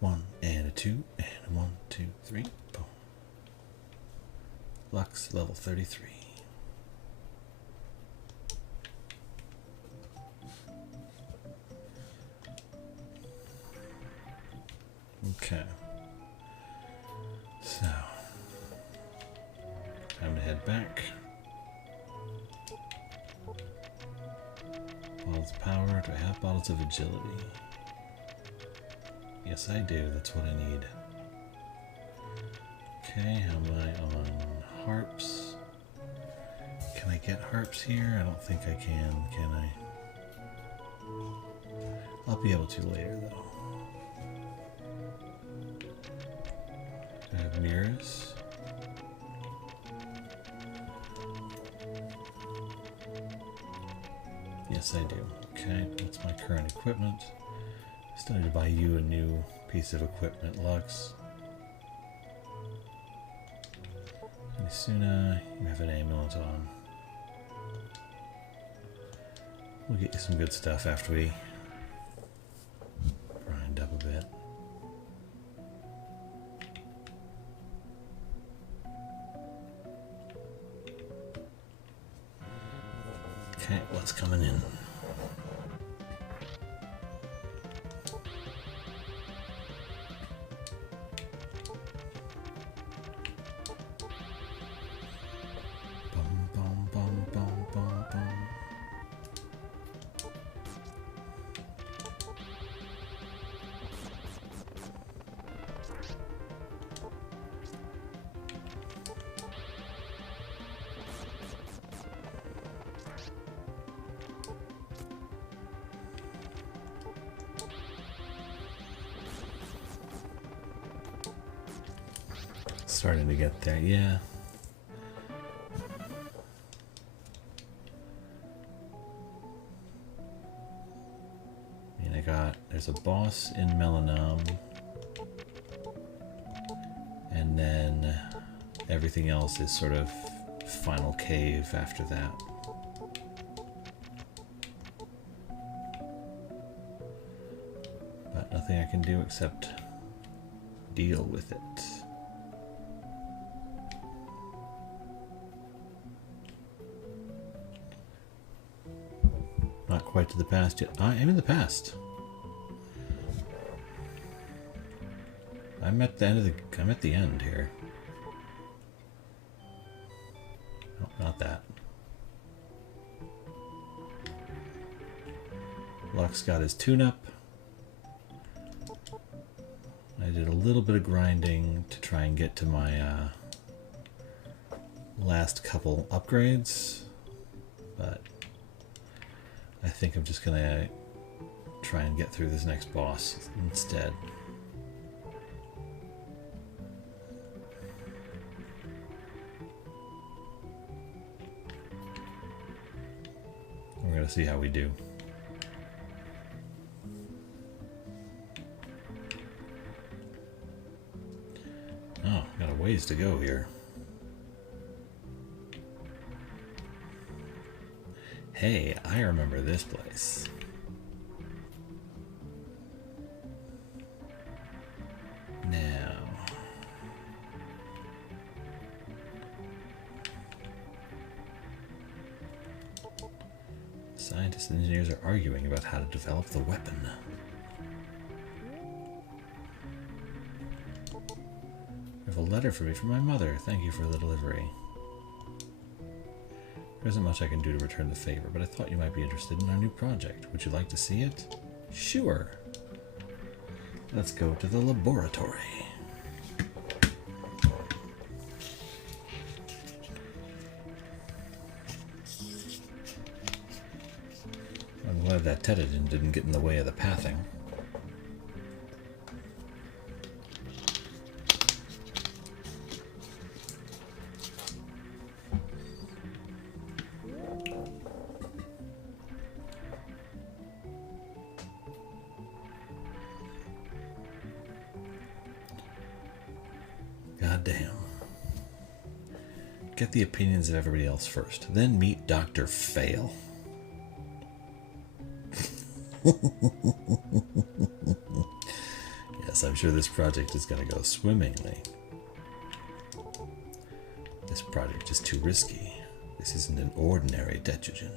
1 and a 2 and a 1, 2, 3. Boom. Lux level 33. Okay. So, time to head back. Bottles of power. Do I have bottles of agility? Yes, I do. That's what I need. Okay, how am I on harps? Can I get harps here? I don't think I can I? I'll be able to later, though. Do I have mirrors? Yes, I do. Okay, that's my current equipment. Still need to buy you a new piece of equipment, Lux. Misuna, you have an amulet on. We'll get you some good stuff after we grind up a bit. Okay, what's coming in? Bum, bum, bum, bum, bum, bum. Starting to get there, yeah. I mean, there's a boss in Melenam, and then everything else is sort of final cave after that. But nothing I can do except deal with it. Not quite to the past yet. I am in the past. I'm at the end here. No, not that. Lux got his tune-up. I did a little bit of grinding to try and get to my last couple upgrades, but I think I'm just gonna try and get through this next boss instead. We're gonna see how we do. Oh, got a ways to go here. Hey, I remember this place. Now, scientists and engineers are arguing about how to develop the weapon. I have a letter for me from my mother. Thank you for the delivery. There isn't much I can do to return the favor, but I thought you might be interested in our new project. Would you like to see it? Sure. Let's go to the laboratory. I'm glad that Tetsujin didn't get in the way of the pathing. Goddamn. Get the opinions of everybody else first, then meet Dr. Fail. Yes, I'm sure this project is going to go swimmingly. This project is too risky. This isn't an ordinary Tetsujin.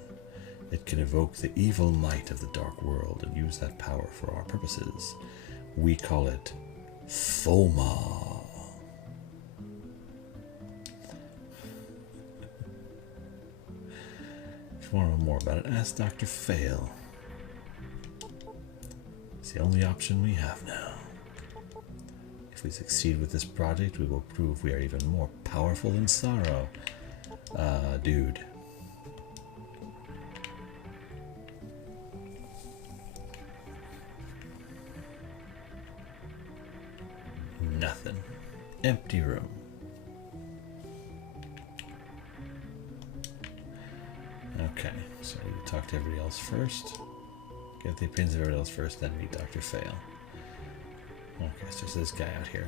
It can evoke the evil might of the dark world and use that power for our purposes. We call it FOMA. If you want to know more about it, ask Dr. Fail. It's the only option we have now. If we succeed with this project, we will prove we are even more powerful than Saro. Dude. Nothing. Empty room. Okay, so you talk to everybody else first. Get the opinions of everybody else first, then meet Dr. Fail. Okay, so there's this guy out here.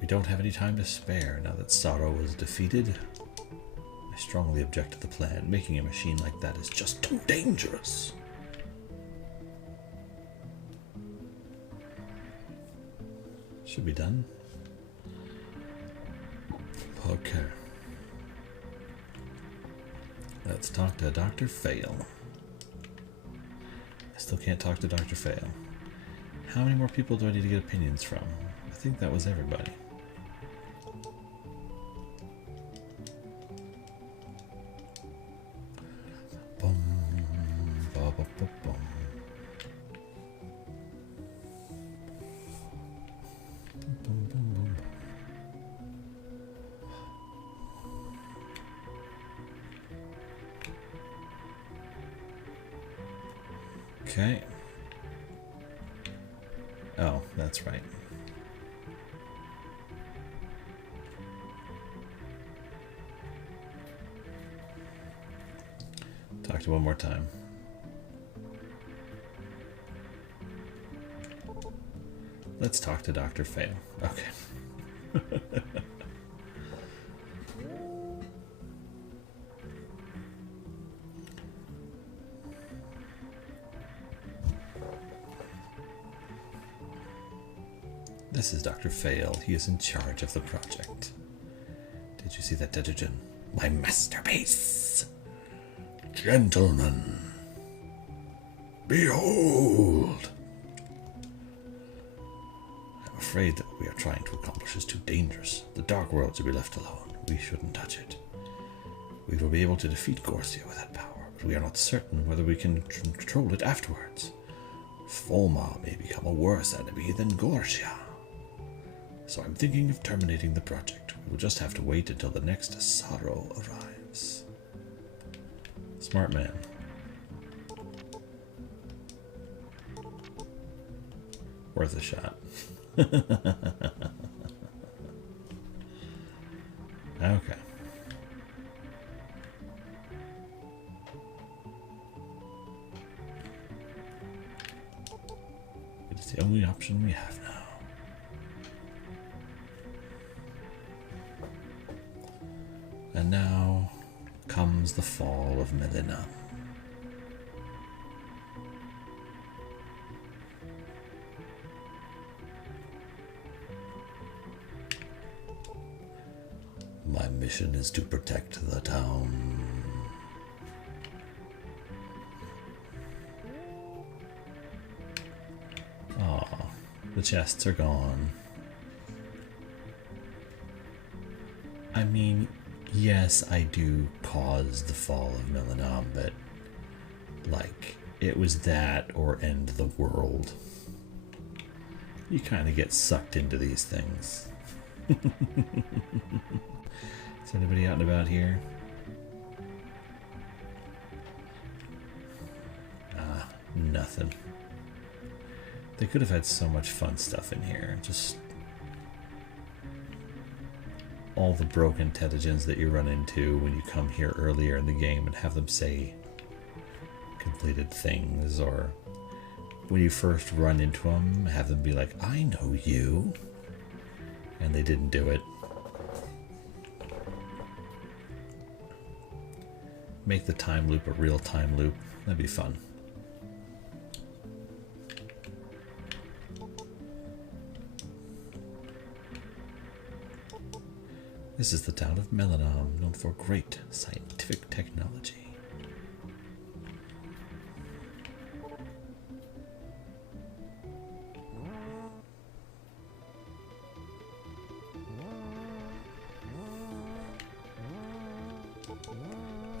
We don't have any time to spare now that Saro was defeated. I strongly object to the plan. Making a machine like that is just too dangerous. Should be done. Okay. Let's talk to Dr. Fail. I still can't talk to Dr. Fail. How many more people do I need to get opinions from? I think that was everybody. Boom, ba, ba, ba, boom. Boom, boom, boom. Okay. Oh, that's right. Talk to one more time. Let's talk to Dr. Fail. Okay. This is Dr. Fail. He is in charge of the project. Did you see that, Tetsujin? My masterpiece! Gentlemen, behold! I'm afraid that what we are trying to accomplish is too dangerous. The Dark World should be left alone. We shouldn't touch it. We will be able to defeat Gorsia with that power, but we are not certain whether we can control it afterwards. FOMA may become a worse enemy than Gorsia. So I'm thinking of terminating the project. We will just have to wait until the next Saro arrives. Smart man. Worth a shot. Okay. It's the only option we have now. And now comes the Fall of Melenam. My mission is to protect the town. Aw, the chests are gone. I mean, yes, I do cause the Fall of Melenam, but, like, it was that or end the world. You kind of get sucked into these things. Is anybody out and about here? Nothing. They could have had so much fun stuff in here. Just all the broken Tetsujins that you run into when you come here earlier in the game and have them say completed things, or when you first run into them, have them be like, I know you, and they didn't do it. Make the time loop a real time loop. That'd be fun. This is the town of Melenam, known for great scientific technology.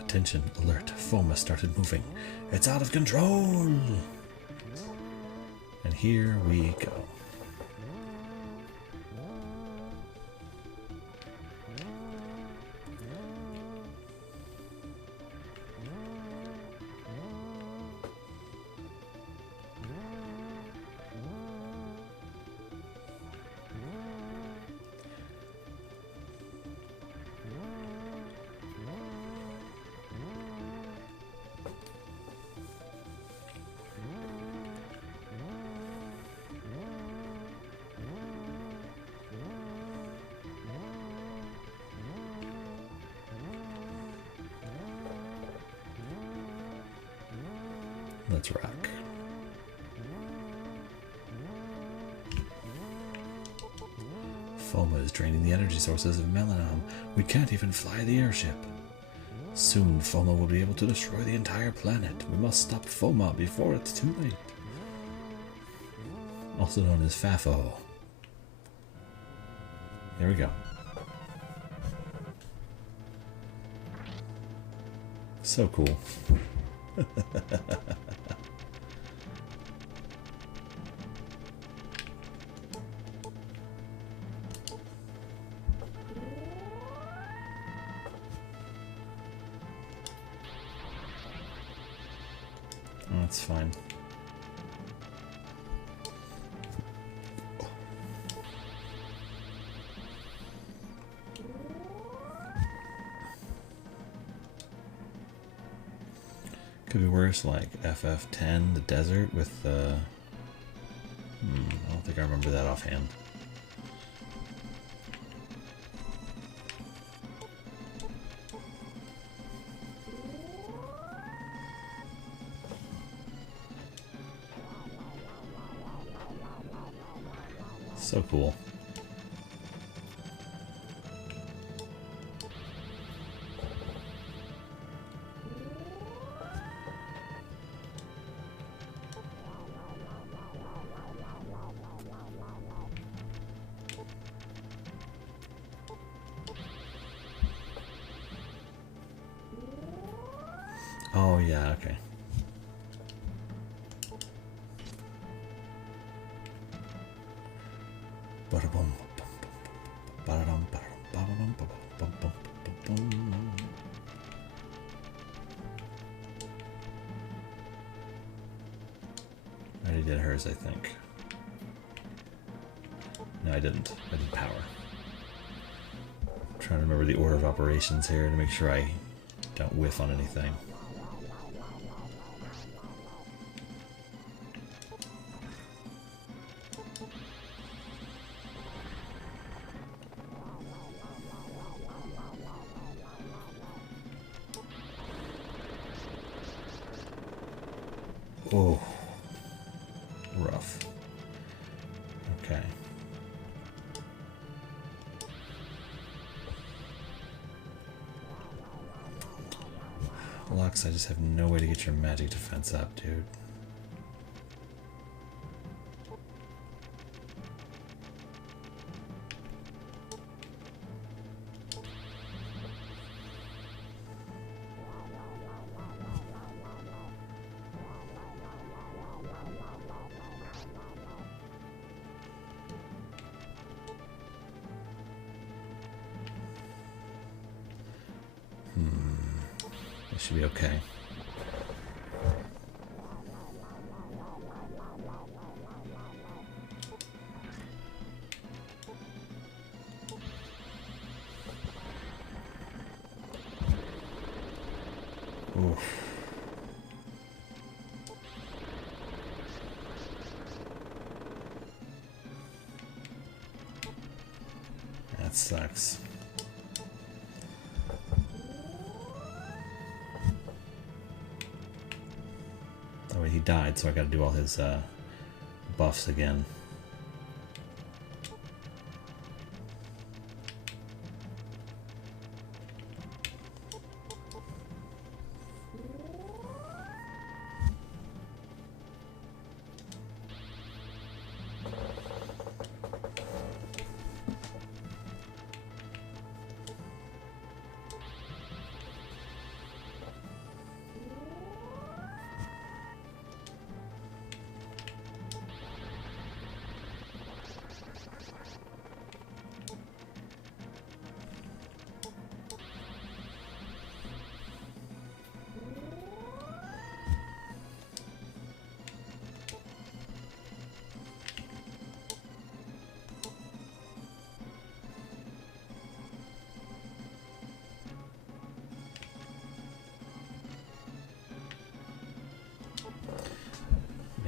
Attention, alert, FOMA started moving. It's out of control! And here we go. Let's rock. FOMA is draining the energy sources of Melenam. We can't even fly the airship. Soon FOMA will be able to destroy the entire planet. We must stop FOMA before it's too late. Also known as FAFO. Here we go. So cool. That's fine. Could be worse, like FF10, the desert with the... I don't think I remember that offhand. So cool. Oh yeah, okay. I already did hers, I think. No, I didn't. I did power. I'm trying to remember the order of operations here to make sure I don't whiff on anything. Oh, rough. Okay. Lux, I just have no way to get your magic defense up, dude. Should be okay. Oof. That sucks. He died, so I gotta do all his buffs again.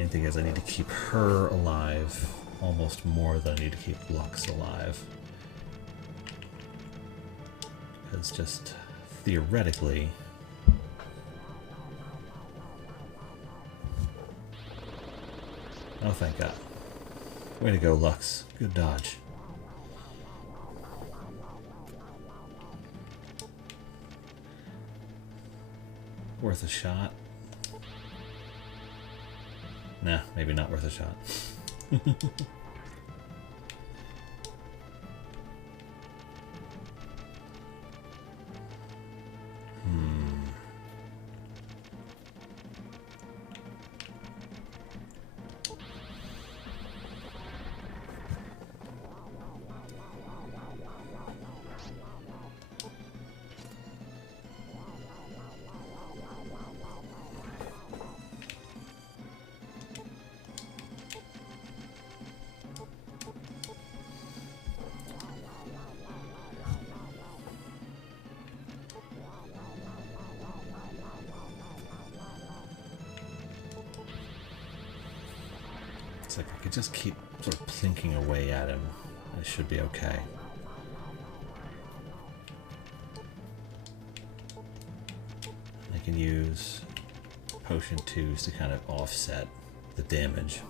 Main thing is I need to keep her alive almost more than I need to keep Lux alive. Because just theoretically... Oh, thank God. Way to go, Lux. Good dodge. Worth a shot? Nah, maybe not worth a shot. It's like I could just keep sort of plinking away at him. It should be okay. I can use potion 2s to kind of offset the damage.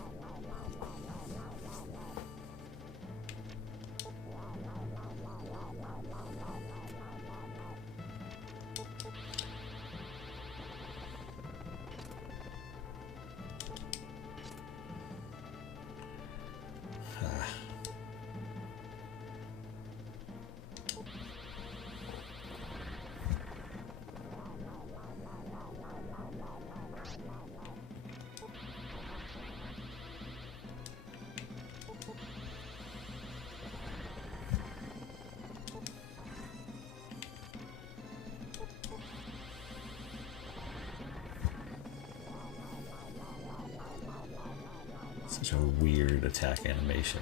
Such a weird attack animation.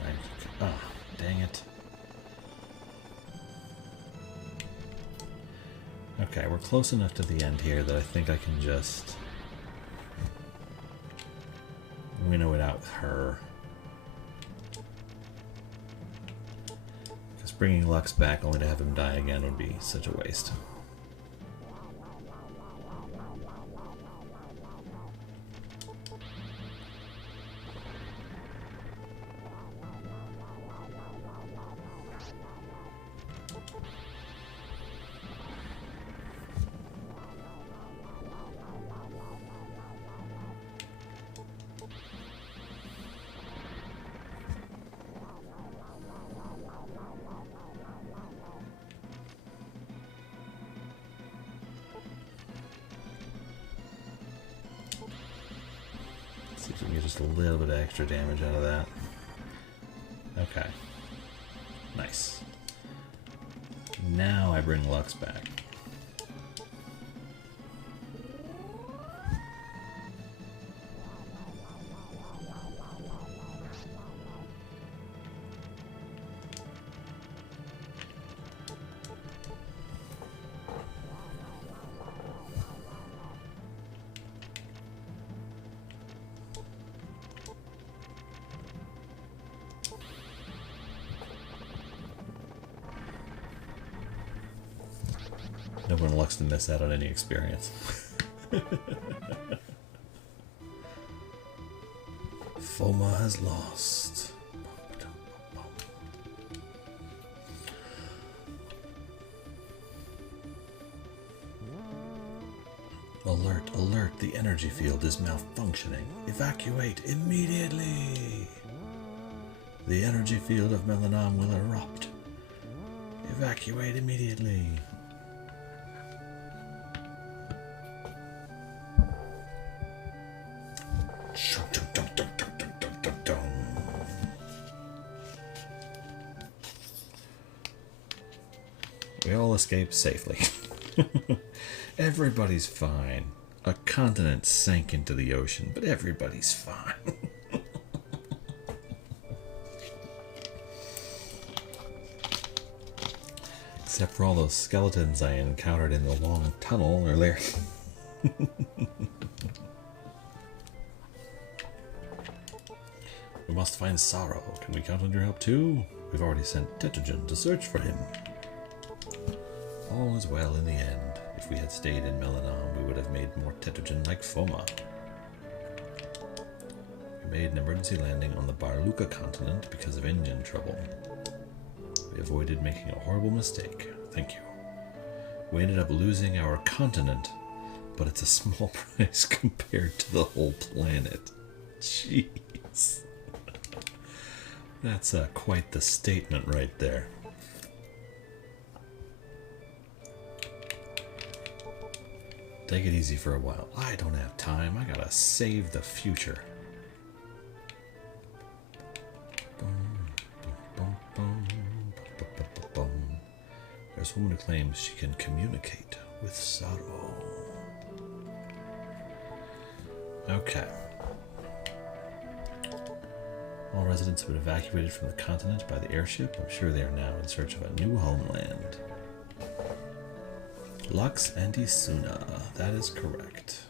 Oh, dang it. Okay, we're close enough to the end here that I think I can just winnow it out with her. Because bringing Lux back only to have him die again would be such a waste. See if we can get just a little bit of extra damage out of that. Okay. Nice. Now I bring Lux back. No one looks to miss out on any experience. FOMA has lost. Alert, alert, the energy field is malfunctioning. Evacuate immediately. The energy field of Melenam will erupt. Evacuate immediately. We all escaped safely. Everybody's fine. A continent sank into the ocean, but everybody's fine. Except for all those skeletons I encountered in the long tunnel earlier. We must find Saro. Can we count on your help too? We've already sent Tetsujin to search for him. All is well in the end. If we had stayed in Melenam, we would have made more Tetsujin like FOMA. We made an emergency landing on the Barluka continent because of engine trouble. We avoided making a horrible mistake. Thank you. We ended up losing our continent, but it's a small price compared to the whole planet. Jeez. That's quite the statement right there. Take it easy for a while. I don't have time. I gotta save the future. There's a woman who claims she can communicate with Saro. Okay. All residents have been evacuated from the continent by the airship. I'm sure they are now in search of a new homeland. Lux and Isuna, that is correct.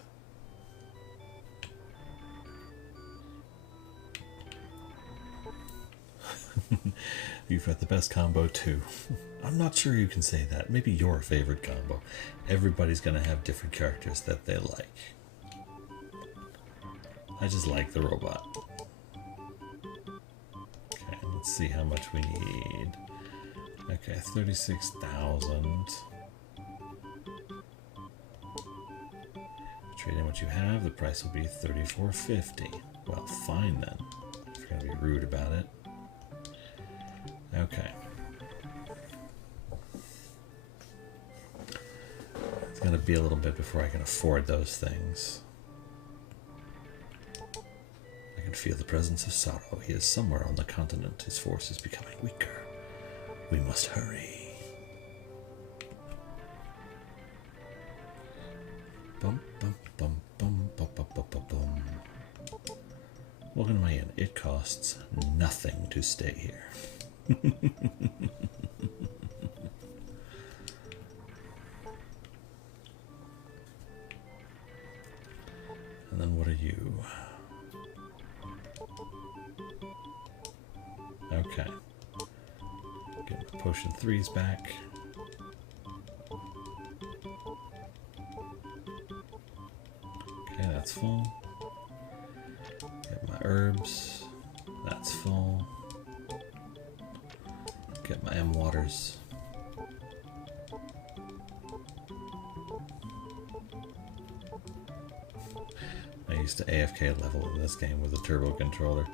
You've got the best combo too. I'm not sure you can say that. Maybe your favorite combo. Everybody's gonna have different characters that they like. I just like the robot. Okay, let's see how much we need. Okay, 36,000. Trade in what you have, the price will be 34.50. Well, fine then. If you're gonna be rude about it. Okay. It's gonna be a little bit before I can afford those things. I can feel the presence of Saro. He is somewhere on the continent. His force is becoming weaker. We must hurry. Bum, bum, bum, bum, bum, bum, bum, bum, bum. Welcome to my inn. It costs nothing to stay here. And then what are you? Okay. Get my potion 3s back. Okay, that's full. Get my herbs. That's full. Get my M waters. I used to AFK level in this game with a turbo controller.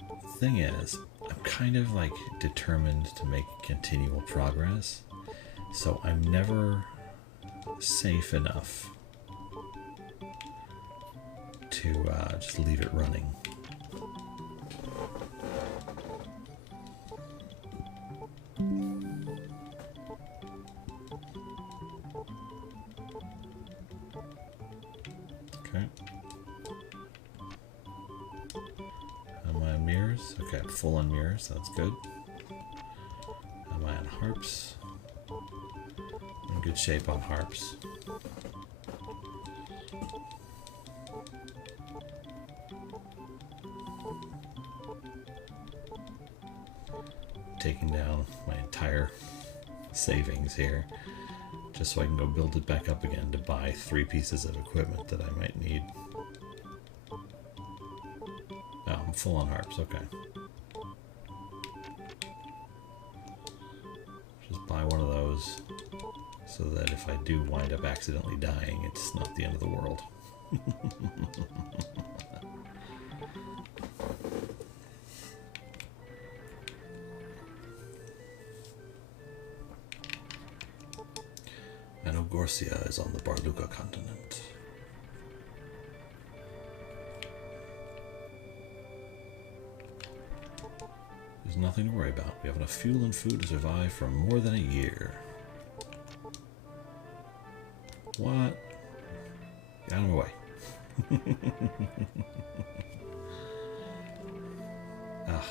The thing is, I'm kind of like determined to make continual progress, so I'm never safe enough to just leave it running. Okay. Am I on mirrors? Okay, I'm full on mirrors. That's good. Am I on harps? I'm in good shape on harps. Taking down my entire savings here just so I can go build it back up again to buy 3 pieces of equipment that I might need. Oh, I'm full on harps, okay. Just buy one of those so that if I do wind up accidentally dying, it's not the end of the world. Gorsia is on the Barluka continent. There's nothing to worry about. We have enough fuel and food to survive for more than a year. What? Get out of my way. Ah,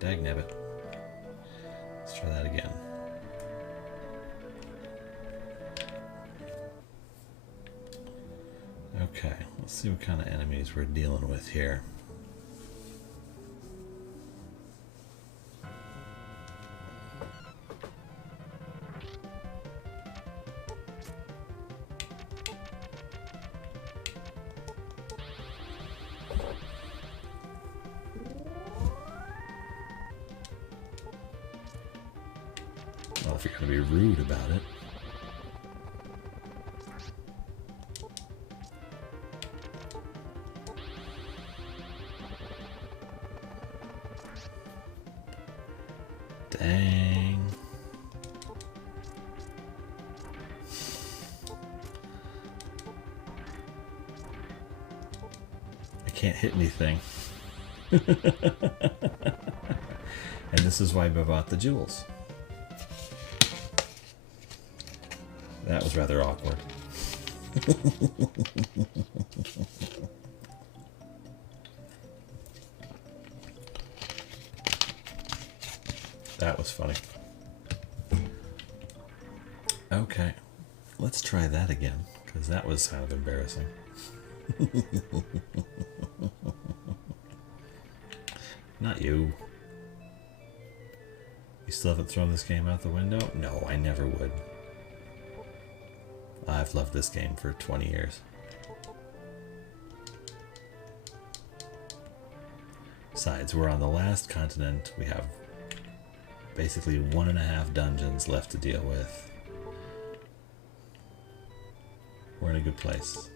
dagnabbit. Let's try that again. Okay, let's see what kind of enemies we're dealing with here. if you're going to be rude about it. Dang. I can't hit anything. And this is why I bought the jewels. That was rather awkward. That was funny. Okay, let's try that again, because that was kind of embarrassing. Not you. You still haven't thrown this game out the window? No, I never would. I've loved this game for 20 years. Besides, we're on the last continent. We have basically 1.5 dungeons left to deal with. We're in a good place.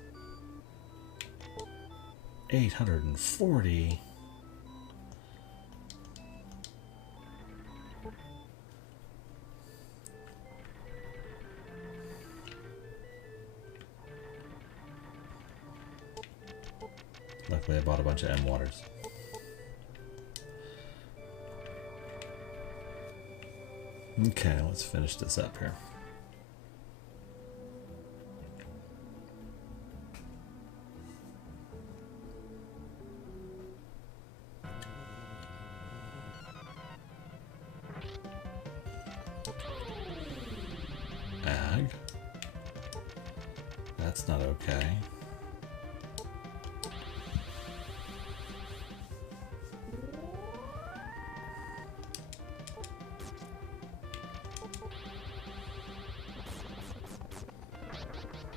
840. Luckily I bought a bunch of M waters. Okay, let's finish this up here. Ag. That's not okay.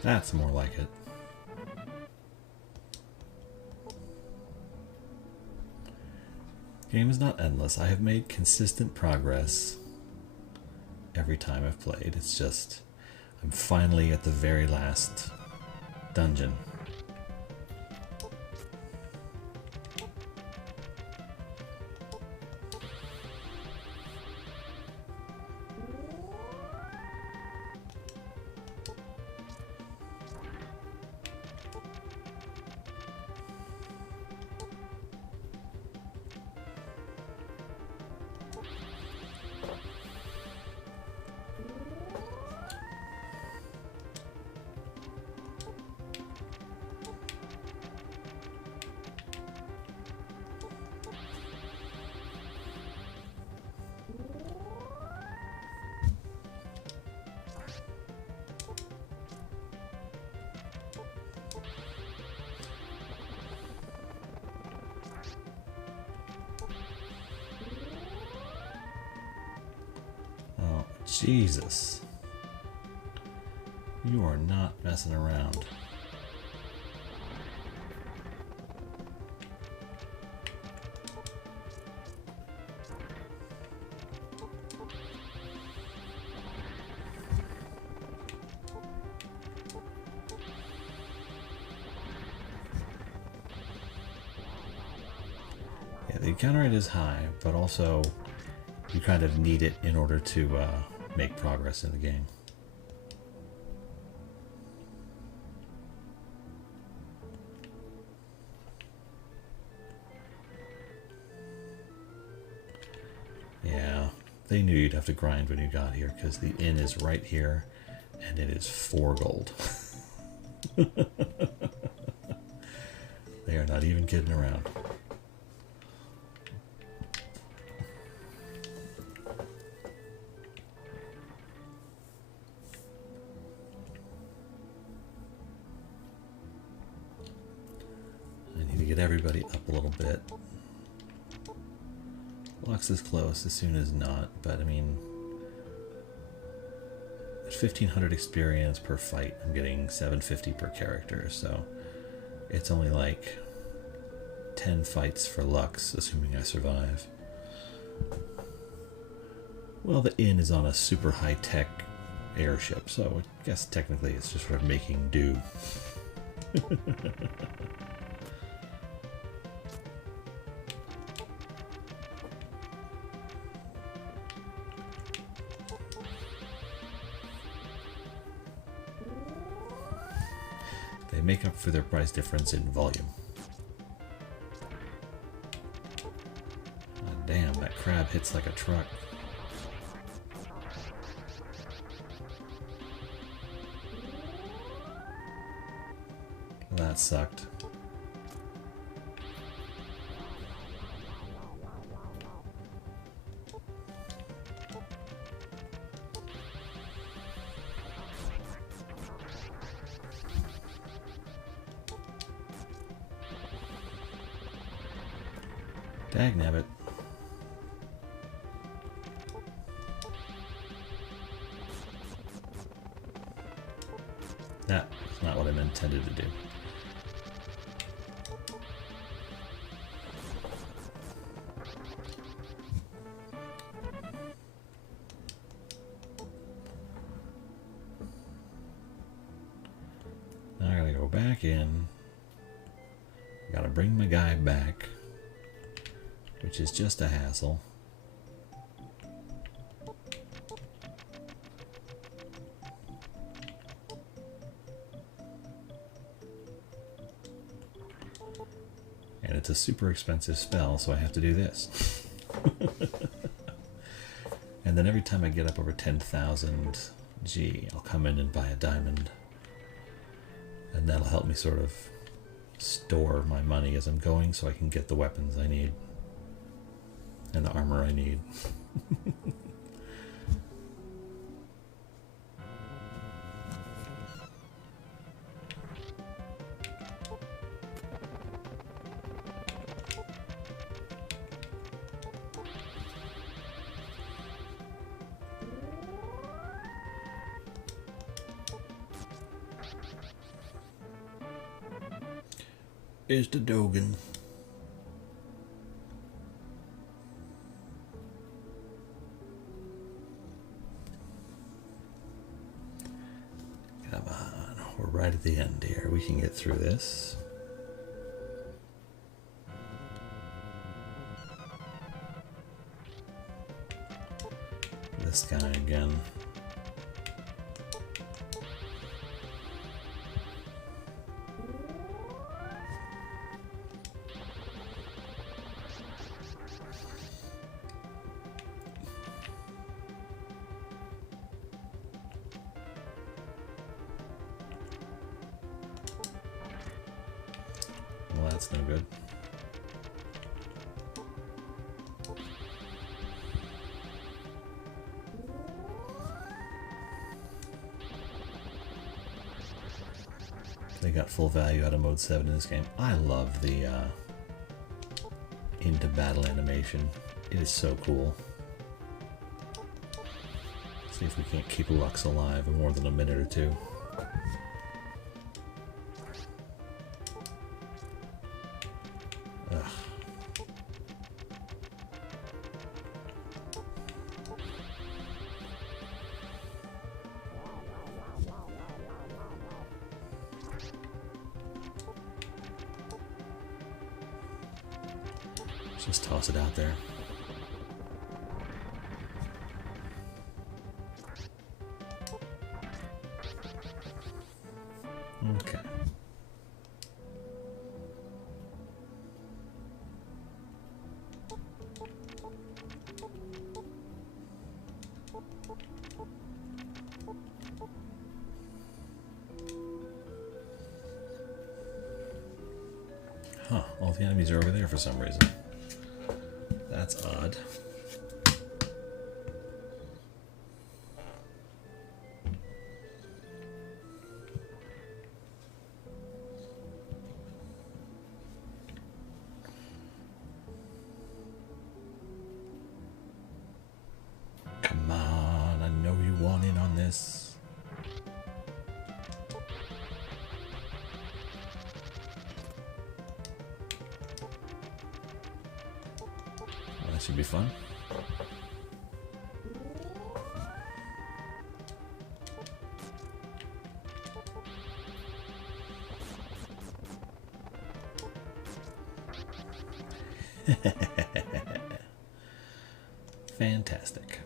That's more like it. Game is not endless. I have made consistent progress every time I've played. It's just, I'm finally at the very last dungeon. Jesus. You are not messing around. Yeah, the encounter rate is high, but also you kind of need it in order to make progress in the game. Yeah, they knew you'd have to grind when you got here because the inn is right here and it is 4 gold. They are not even kidding around. Everybody up a little bit. Lux is close, as soon as not, but I mean, at 1500 experience per fight, I'm getting 750 per character, so it's only like 10 fights for Lux, assuming I survive. Well, the inn is on a super high-tech airship, so I guess technically it's just sort of making do. They make up for their price difference in volume. Oh, damn, that crab hits like a truck. That sucked. Dagnabbit. That's not what I intended to do. Now I gotta go back in. Gotta bring my guy back, which is just a hassle. And it's a super expensive spell, so I have to do this. And then every time I get up over 10,000 G, I'll come in and buy a diamond. And that'll help me sort of store my money as I'm going so I can get the weapons I need. And the armor I need. Is the Dogan. Come on, we're right at the end here. We can get through this. This guy again. Well, that's no good. They got full value out of mode 7 in this game. I love the into battle animation. It is so cool. See if we can't keep Lux alive for more than a minute or two. Ugh. Just toss it out there. Okay. Huh, all the enemies are over there for some reason. That's odd. Come on, I know you want in on this. That should be fun. Fantastic.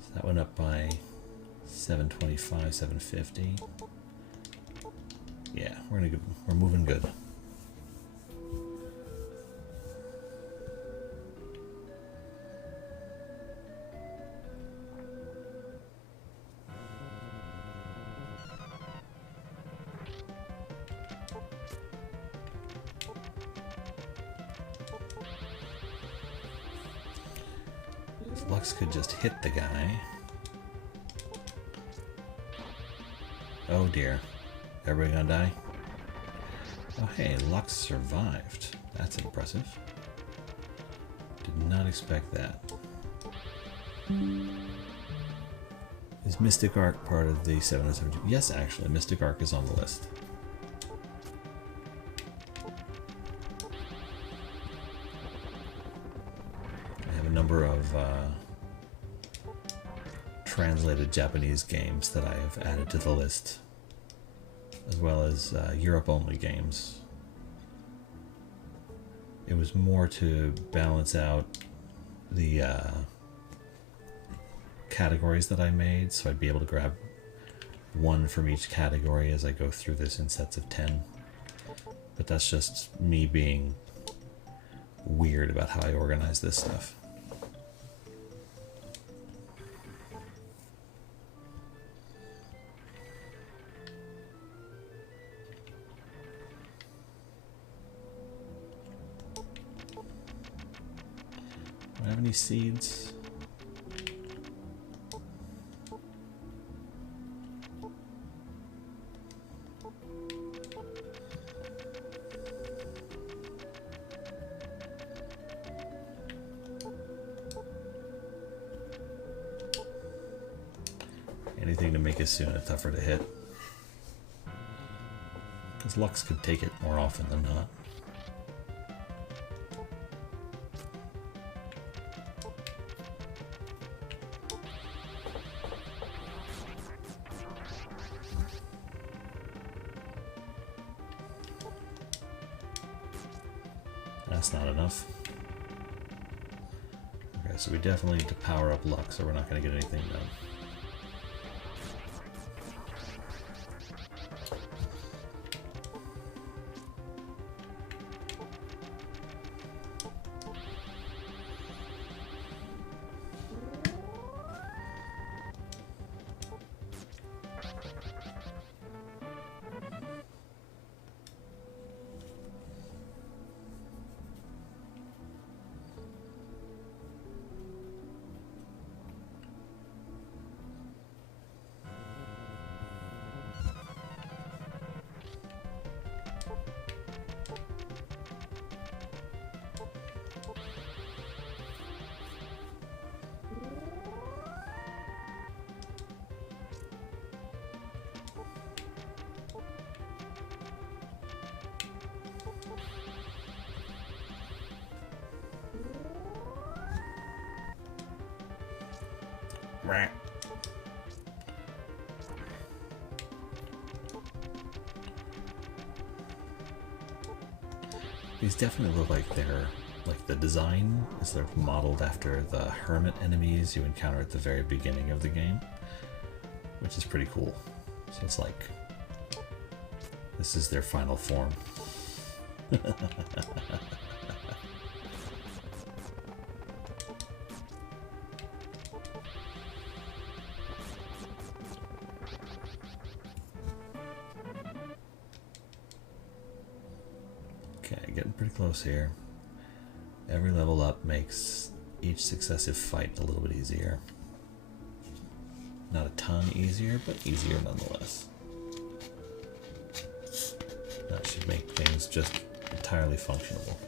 So that went up by 725, 750. Yeah, we're moving good. Lux could just hit the guy. Oh dear. Everybody gonna die? Oh hey, Lux survived. That's impressive. Did not expect that. Is Mystic Arc part of the 772? Yes, actually, Mystic Arc is on the list. I have a number of translated Japanese games that I have added to the list, as well as Europe-only games. It was more to balance out the categories that I made, so I'd be able to grab one from each category as I go through this in sets of 10. But that's just me being weird about how I organize this stuff. Do I have any seeds? Anything to make Asuna tougher to hit. Because Lux could take it more often than not. That's not enough. Okay, so we definitely need to power up Lux or we're not going to get anything done. These definitely look like they're, like the design is they're modeled after the hermit enemies you encounter at the very beginning of the game, which is pretty cool. So it's like, this is their final form. Okay, getting pretty close here. Every level up makes each successive fight a little bit easier. Not a ton easier, but easier nonetheless. That should make things just entirely functional.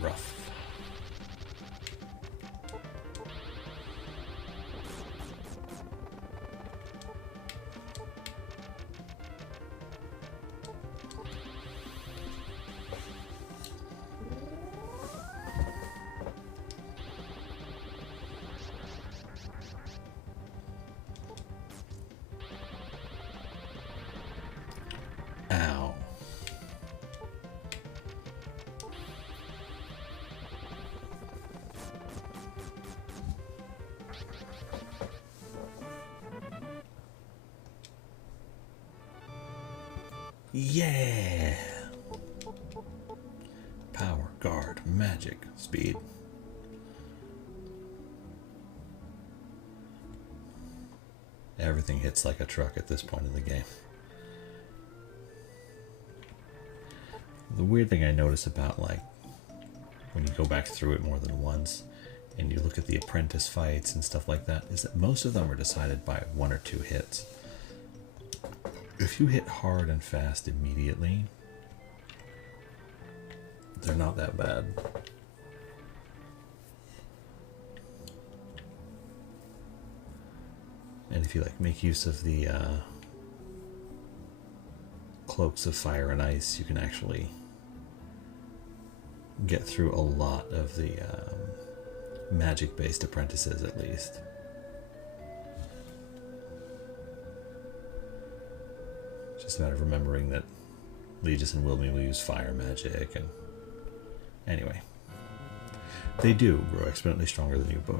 Rough. Yeah! Power, guard, magic, speed. Everything hits like a truck at this point in the game. The weird thing I notice about, like, when you go back through it more than once and you look at the apprentice fights and stuff like that, is that most of them are decided by 1 or 2 hits. If you hit hard and fast immediately, they're not that bad. And if you like make use of the cloaks of fire and ice, you can actually get through a lot of the magic-based apprentices, at least. It's just a matter of remembering that Legis and Wilmy will use fire magic, and anyway, they do grow exponentially stronger than you, but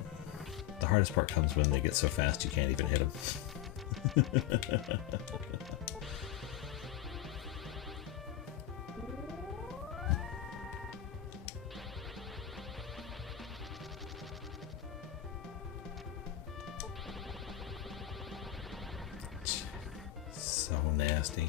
the hardest part comes when they get so fast you can't even hit them. So nasty.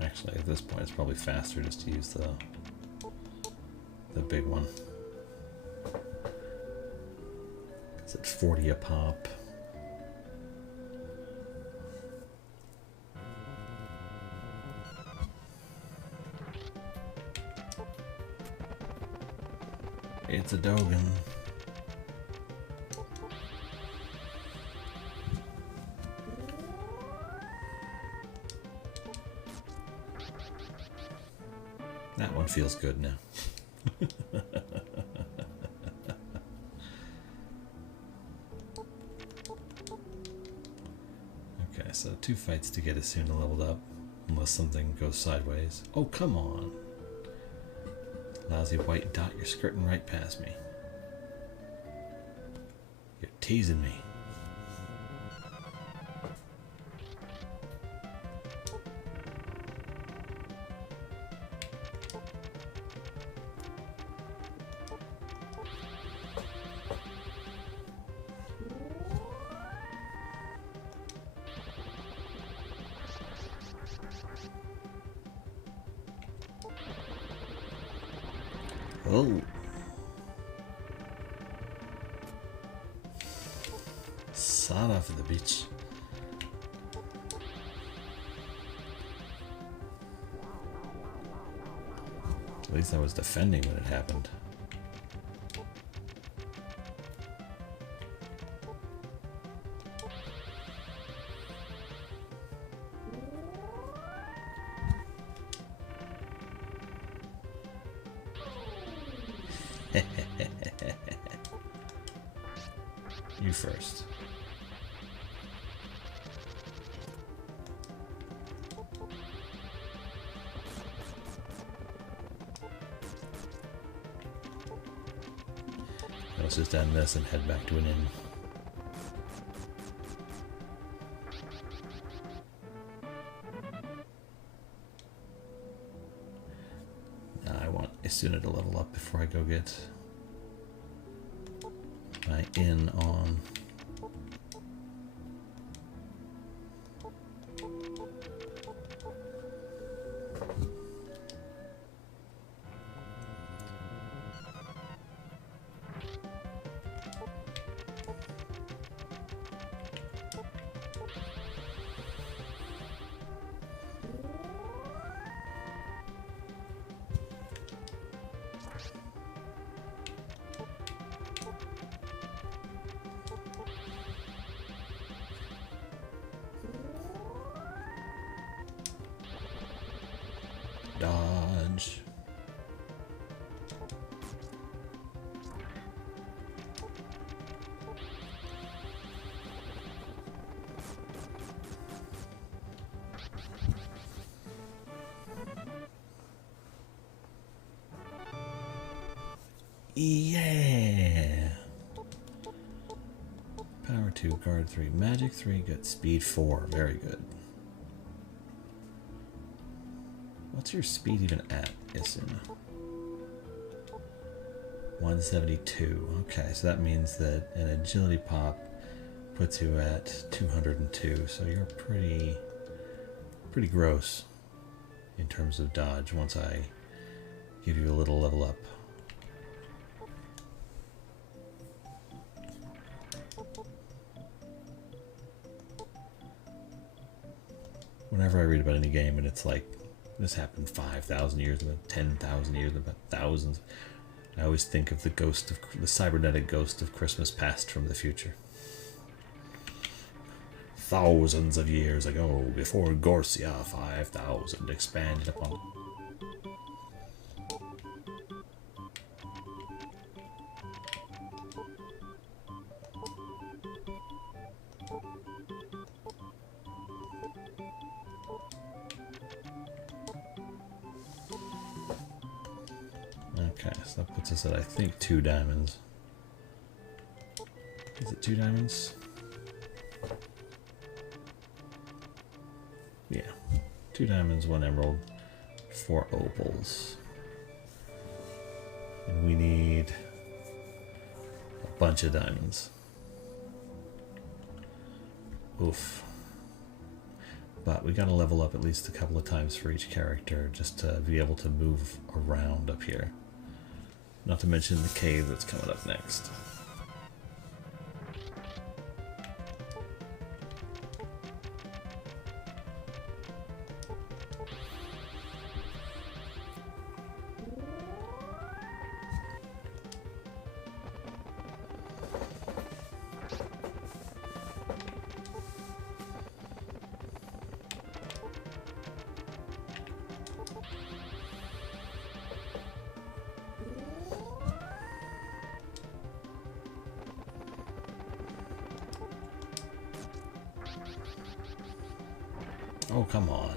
Actually, at this point, it's probably faster just to use the big one. It's at 40 a pop. It's a Dogan. That one feels good now. Okay, so 2 fights to get Asuna leveled up, unless something goes sideways. Oh, come on. Lousy white dot, you're skirting right past me. You're teasing me. Oh. Sara for the beach. At least I was defending when it happened. You first. Let's just end this and head back to an inn. Now I want Asuna to level up before I go get my inn on. Dodge. Yeah! Power 2, guard 3, magic 3, good. Speed 4, very good. What's your speed even at, Isin? 172. Okay, so that means that an agility pop puts you at 202, so you're pretty gross in terms of dodge once I give you a little level up. Whenever I read about any game and it's like, this happened 5,000 years ago, 10,000 years ago, thousands, I always think of the cybernetic ghost of Christmas past from the future. Thousands of years ago, before Gorsia 5000 expanded upon. Okay, so that puts us at, I think, 2 diamonds. Is it 2 diamonds? Yeah. 2 diamonds, 1 emerald, 4 opals. And we need a bunch of diamonds. Oof. But we gotta level up at least a couple of times for each character just to be able to move around up here. Not to mention the cave that's coming up next. Oh, come on.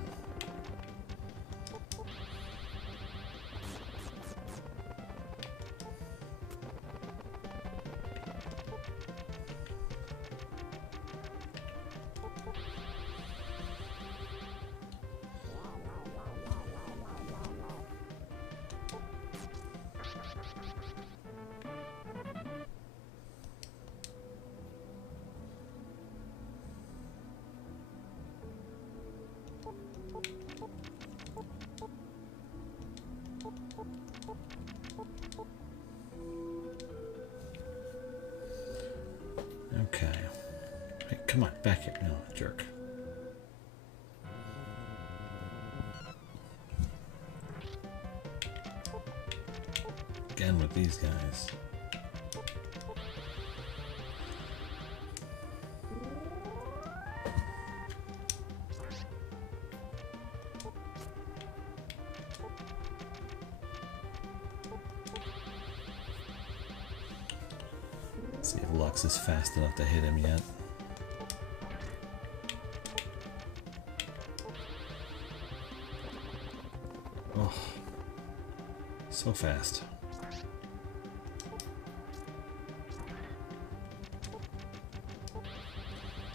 Okay. Hey, come on, back here. No, jerk. Again with these guys. See if Lux is fast enough to hit him yet. Oh, so fast.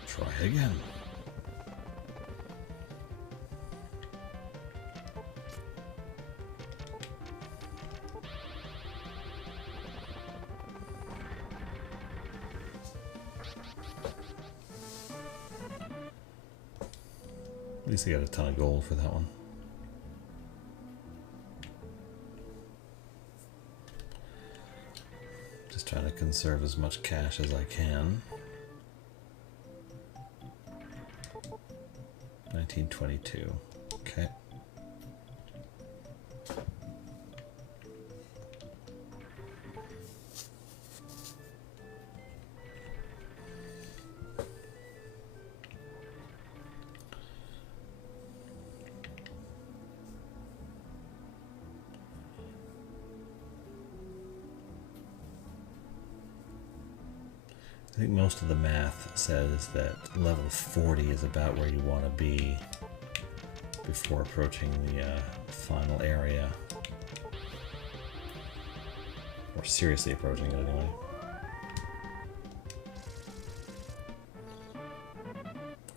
Try again. At least I got a ton of gold for that one. Just trying to conserve as much cash as I can. 1922. Okay. I think most of the math says that level 40 is about where you want to be before approaching the final area. Or seriously approaching it anyway.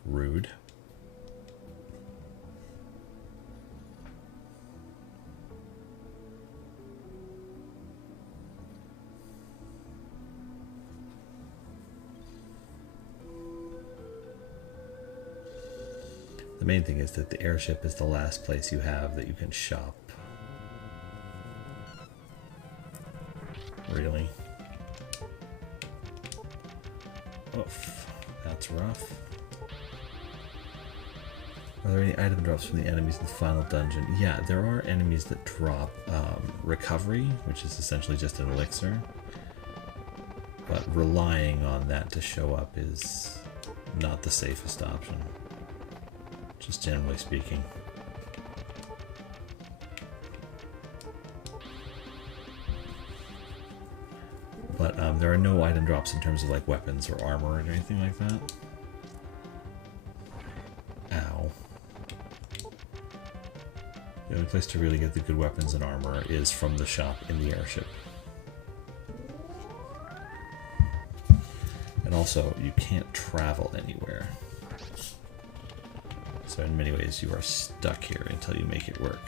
Rude. The main thing is that the airship is the last place you have that you can shop. Really? Oof, that's rough. Are there any item drops from the enemies in the final dungeon? Yeah, there are enemies that drop recovery, which is essentially just an elixir. But relying on that to show up is not the safest option. Just generally speaking. But there are no item drops in terms of like weapons or armor or anything like that. Ow. The only place to really get the good weapons and armor is from the shop in the airship. And also, you can't travel anywhere. So in many ways, you are stuck here until you make it work.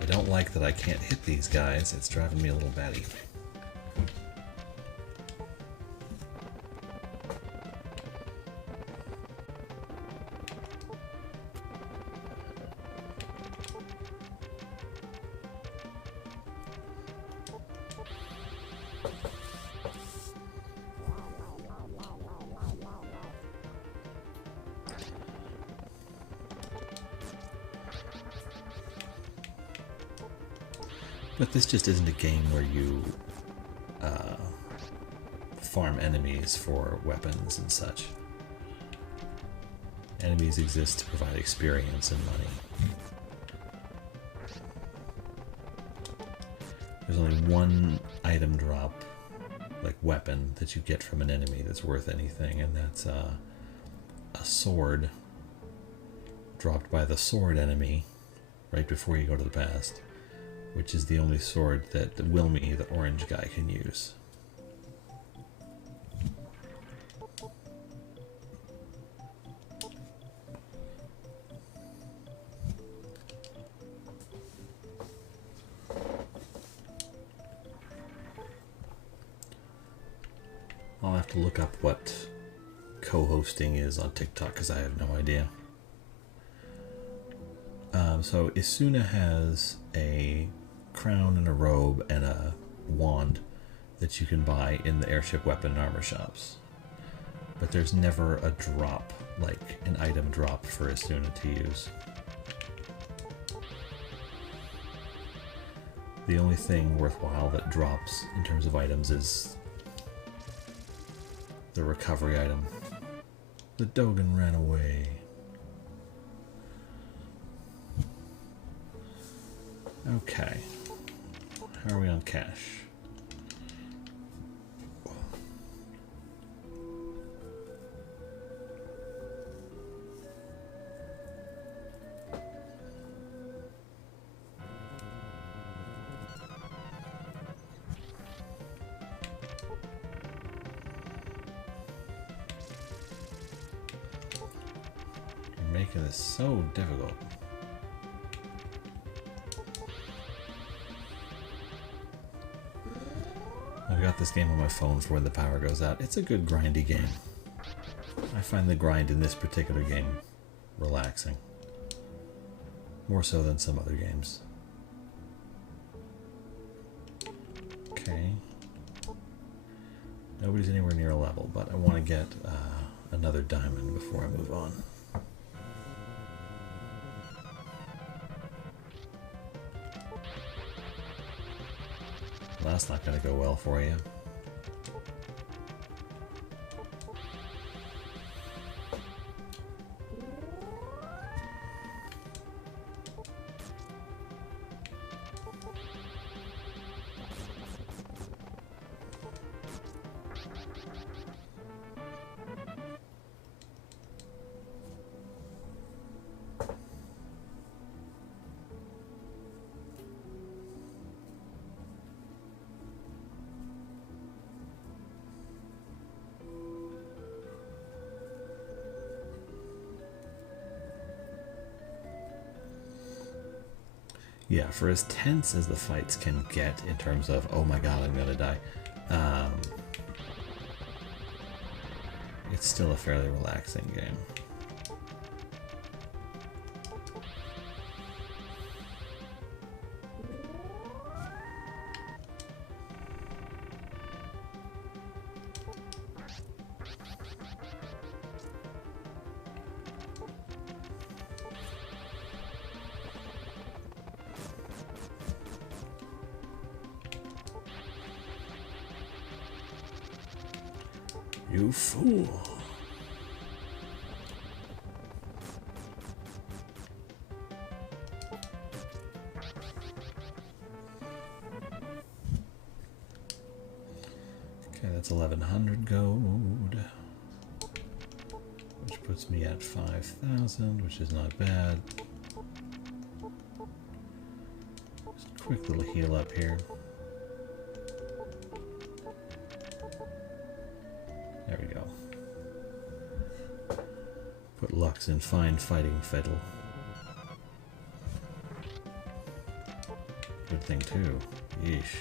I don't like that I can't hit these guys. It's driving me a little batty. But this just isn't a game where you farm enemies for weapons and such. Enemies exist to provide experience and money. There's only one item drop, like weapon, that you get from an enemy that's worth anything, and that's a sword dropped by the sword enemy right before you go to the past. Which is the only sword that Wilmy, the orange guy, can use. I'll have to look up what co-hosting is on TikTok because I have no idea. So Isuna has a crown and a robe and a wand that you can buy in the airship weapon and armor shops. But there's never a drop, like an item drop for Isuna to use. The only thing worthwhile that drops in terms of items is the recovery item. The Dogen ran away. Okay. How are we on cash? You're making this so difficult. I've got this game on my phone for when the power goes out. It's a good grindy game. I find the grind in this particular game relaxing. More so than some other games. Okay. Nobody's anywhere near a level, but I want to get another diamond before I move on. That's not going to go well for you. Yeah, for as tense as the fights can get in terms of, oh my god, I'm gonna die, it's still a fairly relaxing game. You fool. Okay, that's 1100 gold, which puts me at 5,000, which is not bad. Just a quick little heal up here. There we go. Put Lux in fine fighting fiddle. Good thing too. Yeesh.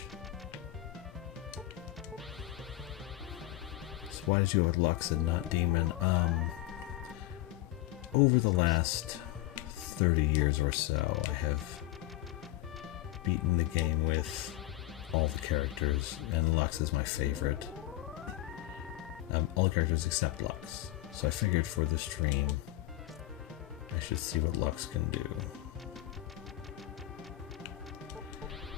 So why did you go with Lux and not Demon? Over the last 30 years or so, I have beaten the game with all the characters, and Lux is my favorite. All the characters except Lux. So I figured for the stream, I should see what Lux can do.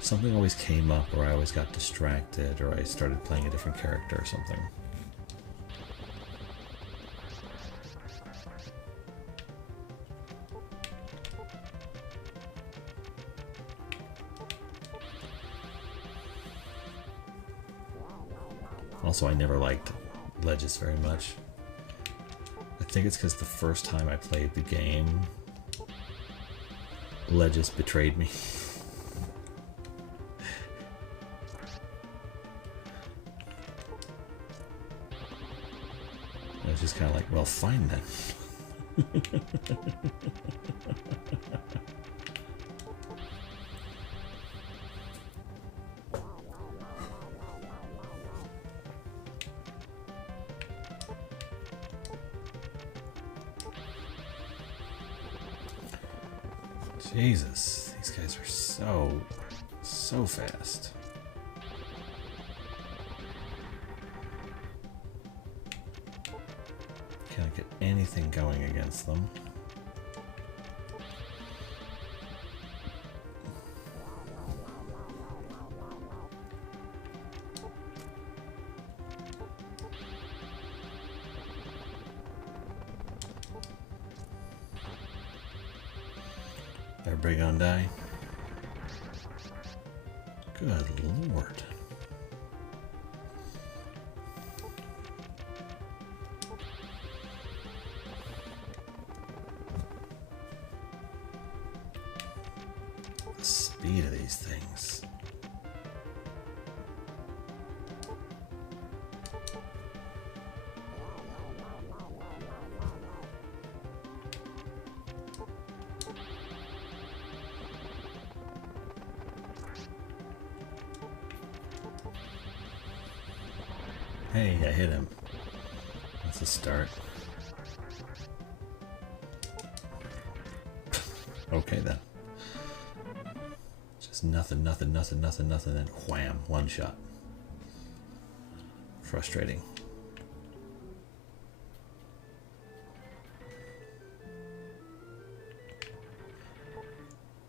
Something always came up, or I always got distracted, or I started playing a different character or something. Also, I never liked Ledges very much. I think it's because the first time I played the game, Ledges betrayed me. I was just kind of like, well, fine then. Jesus, these guys are so fast. Can't get anything going against them. Everybody gonna die? Good lord. The speed of these things. Hey, I hit him. That's a start. Okay then. Just nothing, and wham, one shot. Frustrating.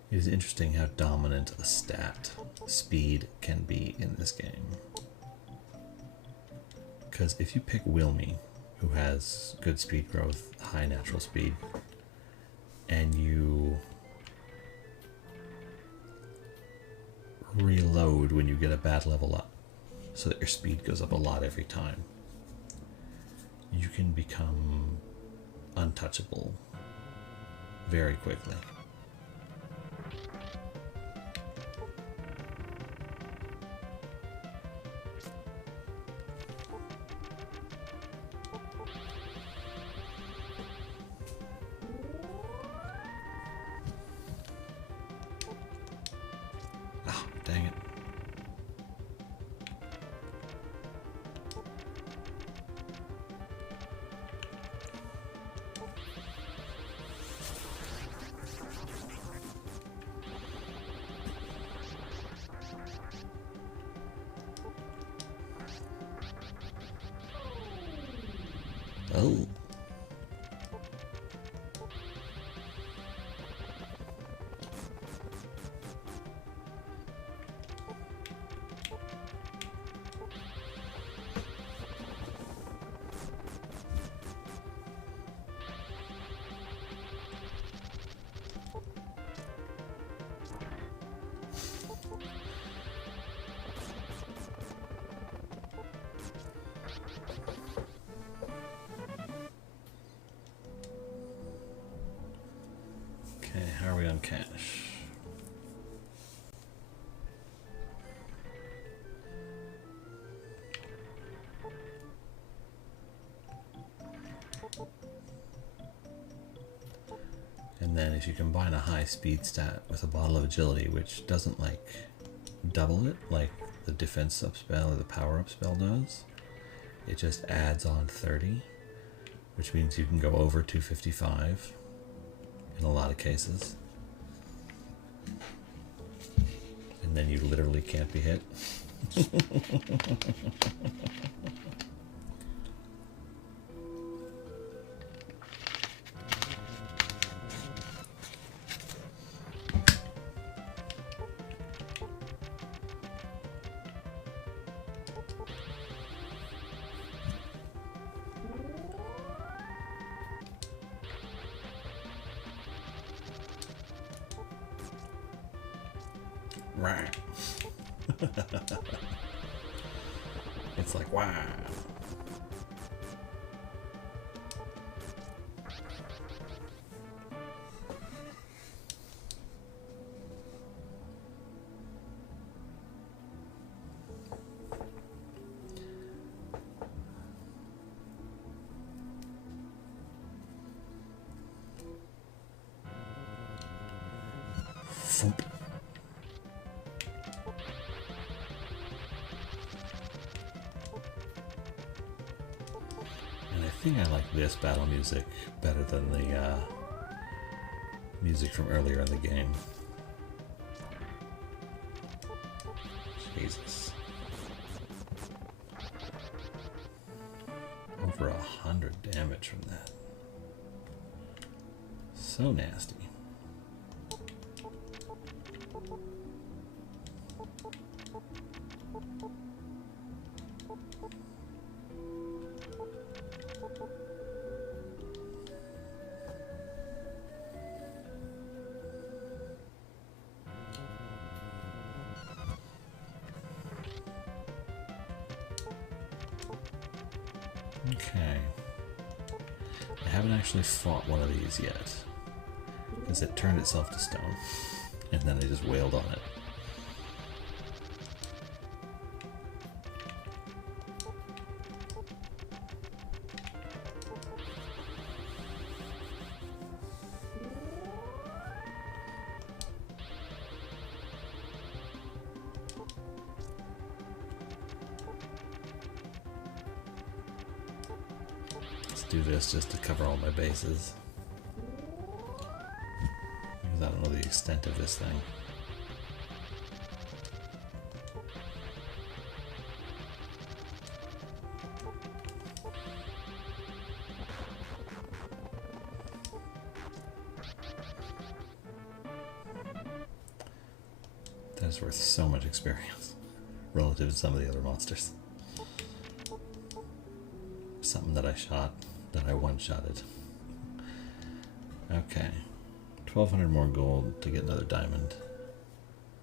It is interesting how dominant a stat speed can be in this game. Because if you pick Wilmy, who has good speed growth, high natural speed, and you reload when you get a bad level up, so that your speed goes up a lot every time, you can become untouchable very quickly. Dang it. Oh. Okay, how are we on cash? And then if you combine a high speed stat with a bottle of agility, which doesn't like double it like the defense up spell or the power up spell does, it just adds on 30, which means you can go over 255 in a lot of cases. And then you literally can't be hit. Right. It's like, wow. Thump. I think I like this battle music better than the music from earlier in the game. Jesus. Over 100 damage from that. So nasty. Okay. I haven't actually fought one of these yet, because it turned itself to stone, and then I just wailed on it. Do this just to cover all my bases, because I don't know the extent of this thing. That's worth so much experience relative to some of the other monsters. Something that I shot. That I one-shotted. Okay. 1,200 more gold to get another diamond.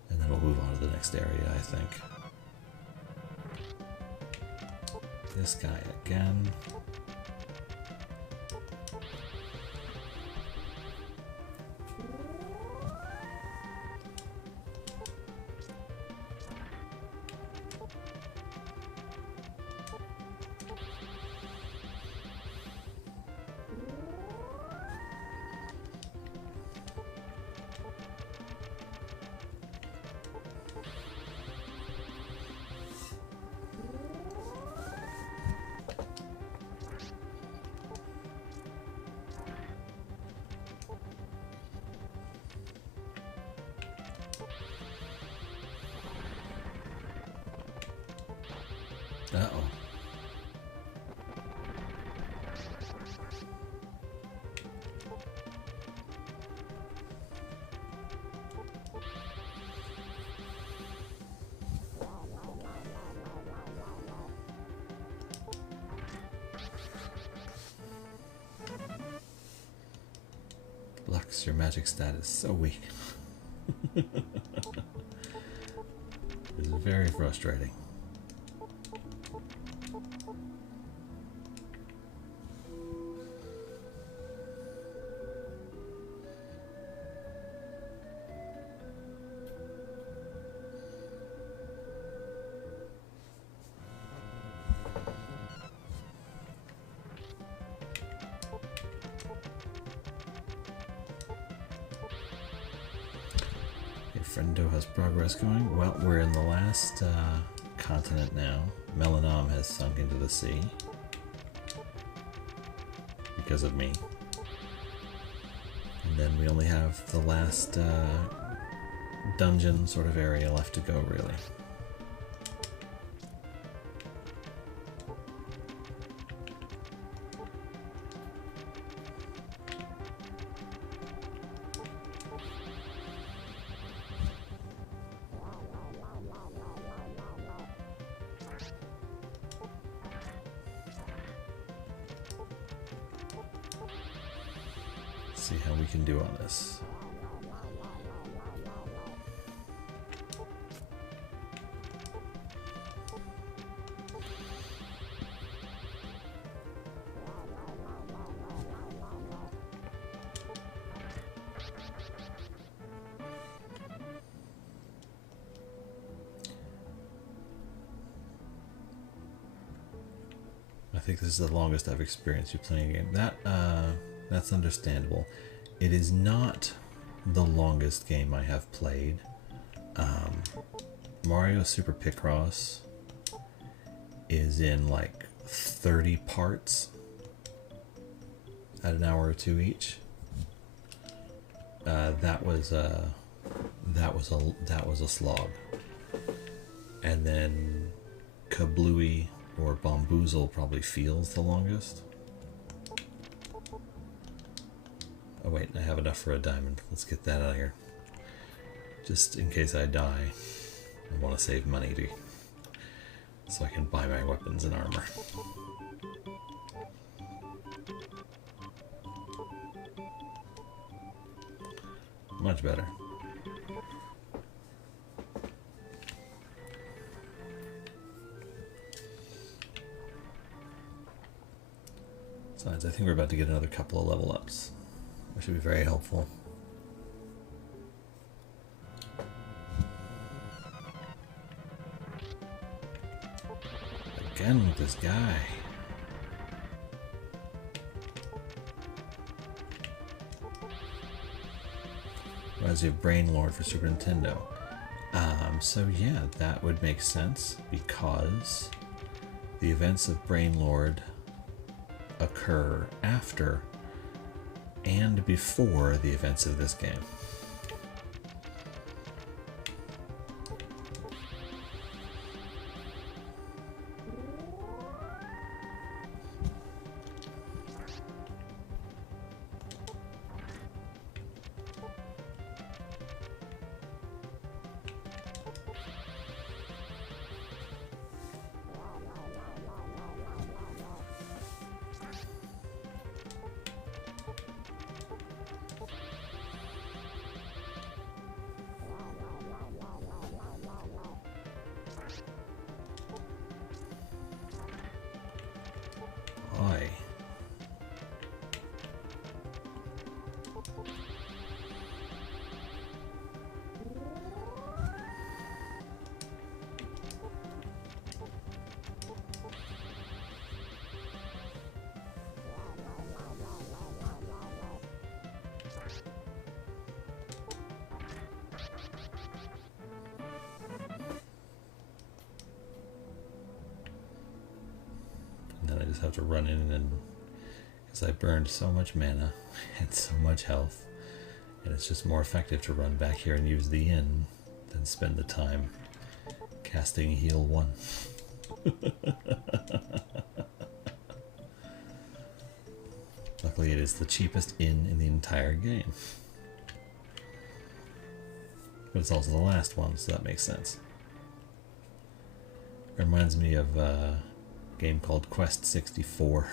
And then we'll move on to the next area, I think. This guy again. Uh-oh. Lux, your magic stat is so weak. It's very frustrating. Friendo has progress going. Well, we're in the last continent now. Melenam has sunk into the sea. Because of me. And then we only have the last dungeon sort of area left to go, really. See how we can do on this. I think this is the longest I've experienced you playing a game. That's understandable. It is not the longest game I have played. Mario Super Picross is in like 30 parts at an hour or two each. That was a slog. And then Kablooey or Bomboozle probably feels the longest. Oh wait, I have enough for a diamond. Let's get that out of here. Just in case I die, I want to save money so I can buy my weapons and armor. Much better. Besides, I think we're about to get another couple of level ups, which should be very helpful. Again with this guy. Reminds me of Brain Lord for Super Nintendo. So yeah, that would make sense because the events of Brain Lord occur after and before the events of this game. Have to run in and because I burned so much mana and so much health, and it's just more effective to run back here and use the inn than spend the time casting heal 1. Luckily, it is the cheapest inn in the entire game. But it's also the last one, so that makes sense. It reminds me of a game called Quest 64,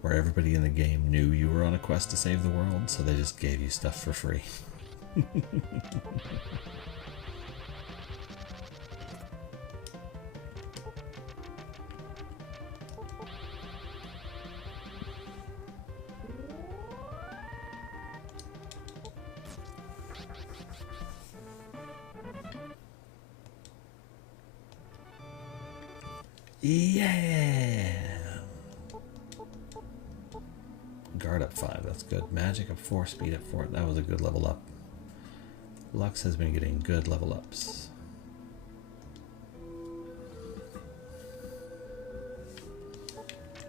where everybody in the game knew you were on a quest to save the world, so they just gave you stuff for free. Yeah! Guard up 5, that's good. Magic up 4, speed up 4, that was a good level up. Lux has been getting good level ups.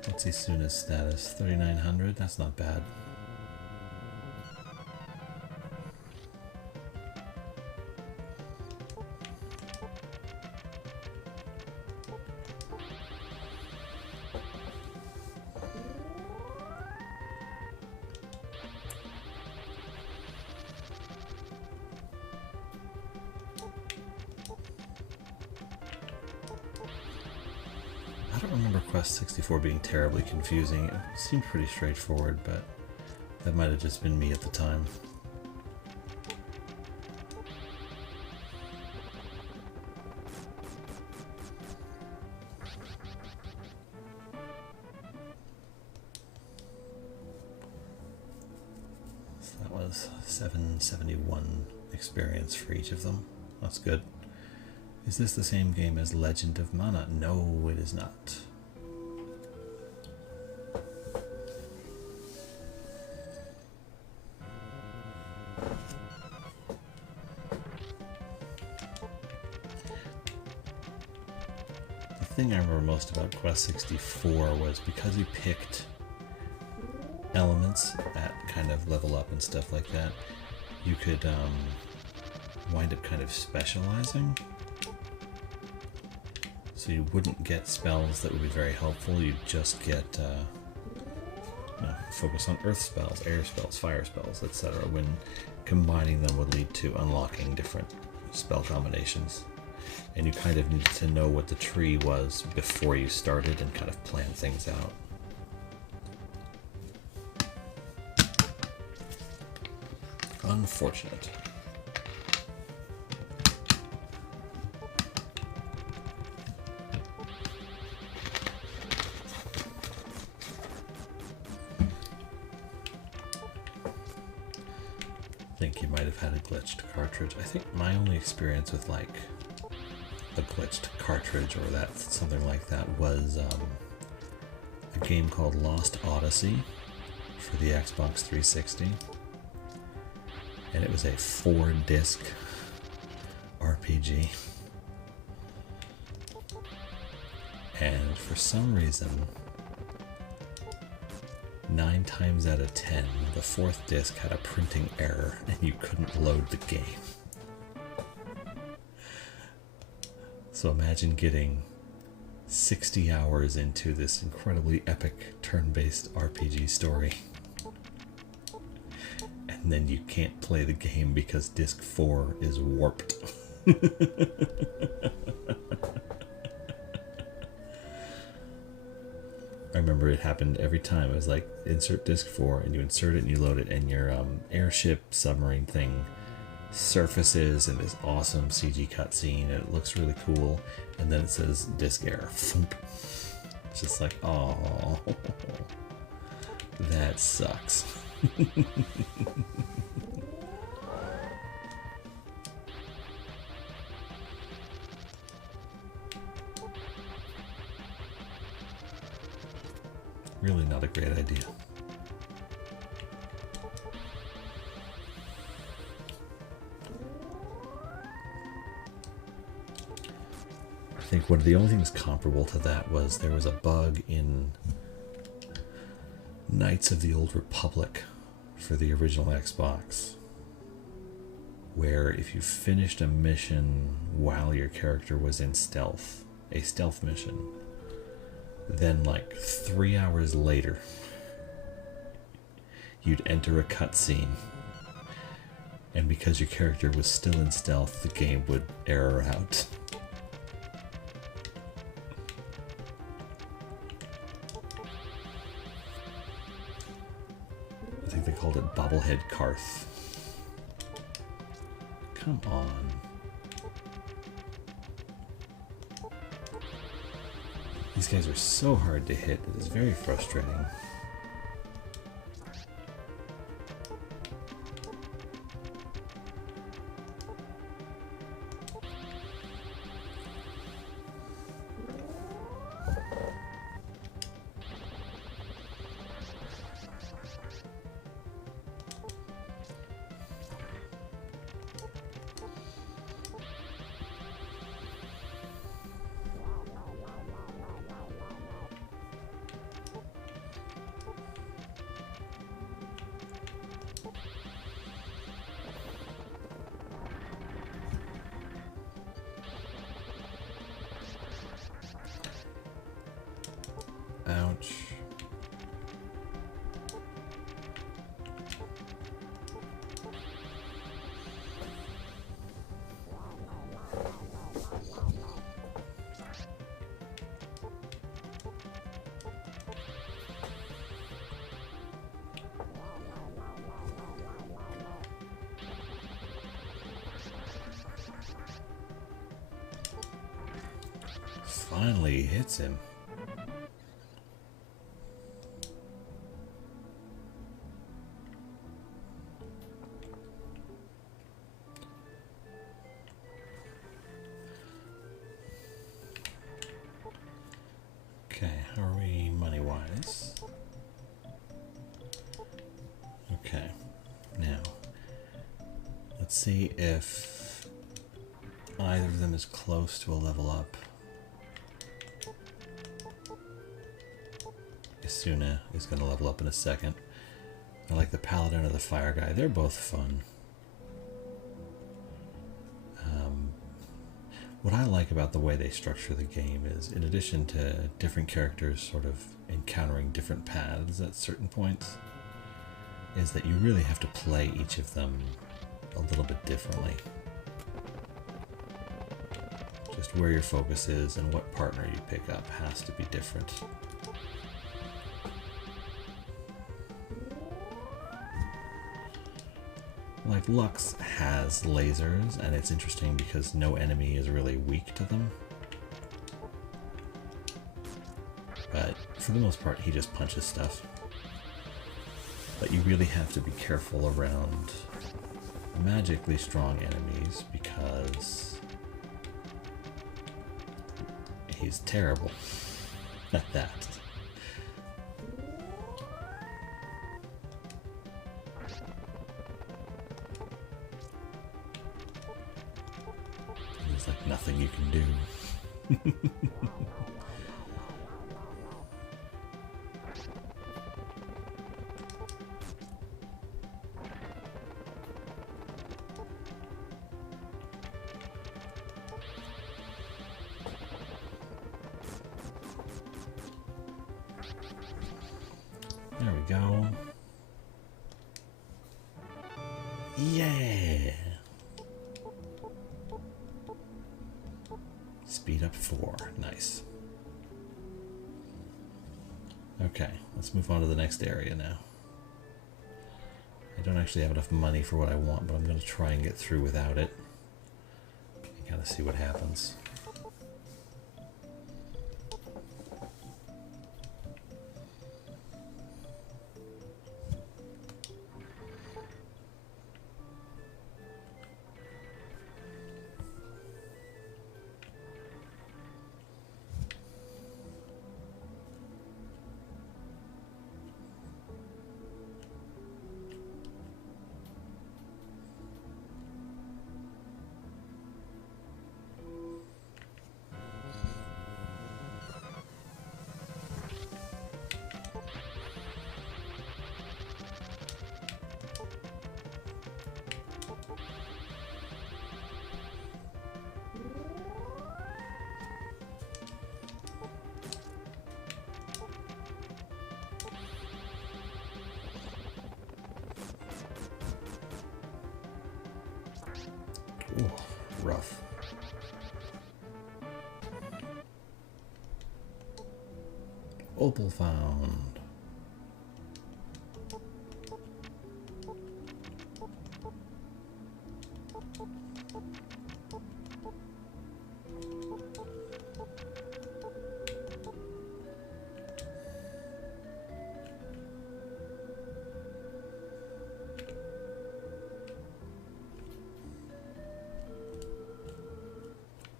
What's Isuna's status? 3900, that's not bad. I don't remember Quest 64 being terribly confusing. It seemed pretty straightforward, but that might have just been me at the time. So that was 771 experience for each of them. That's good. Is this the same game as Legend of Mana? No, it is not. The thing I remember most about Quest 64 was because you picked elements at kind of level up and stuff like that, you could wind up kind of specializing. So you wouldn't get spells that would be very helpful, you'd just get focus on earth spells, air spells, fire spells, etc. When combining them would lead to unlocking different spell combinations. And you kind of needed to know what the tree was before you started and kind of plan things out. Unfortunate. I think you might have had a glitched cartridge. I think my only experience with like a glitched cartridge or that something like that was a game called Lost Odyssey for the Xbox 360, and it was a 4-disc RPG, and for some reason 9 times out of 10, the 4th disc had a printing error and you couldn't load the game. So imagine getting 60 hours into this incredibly epic turn-based RPG story, and then you can't play the game because disc 4 is warped. I remember it happened every time. It was like, insert disc 4, and you insert it and you load it, and your airship submarine thing surfaces in this awesome CG cutscene, and it looks really cool, and then it says disc error. It's just like, oh, that sucks. Really not a great idea. I think one of the only things comparable to that was there was a bug in Knights of the Old Republic for the original Xbox, where if you finished a mission while your character was in stealth, a stealth mission. Then, like 3 hours later, you'd enter a cutscene. And because your character was still in stealth, the game would error out. I think they called it Bobblehead Karth. Come on. These guys are so hard to hit, it is very frustrating. Ouch. Finally hits him. Okay, how are we money-wise? Okay, now, let's see if either of them is close to a level up. Isuna is going to level up in a second. I like the Paladin or the Fire guy. They're both fun. What I like about the way they structure the game is, in addition to different characters sort of encountering different paths at certain points, is that you really have to play each of them a little bit differently. Just where your focus is and what partner you pick up has to be different. Like, Lux has lasers, and it's interesting because no enemy is really weak to them. But for the most part, he just punches stuff. But you really have to be careful around magically strong enemies because he's terrible at that. There's like nothing you can do. There we go. Yeah! Speed up 4. Nice. Okay, let's move on to the next area now. I don't actually have enough money for what I want, but I'm going to try and get through without it. You gotta see what happens. Ooh, rough. Opal found.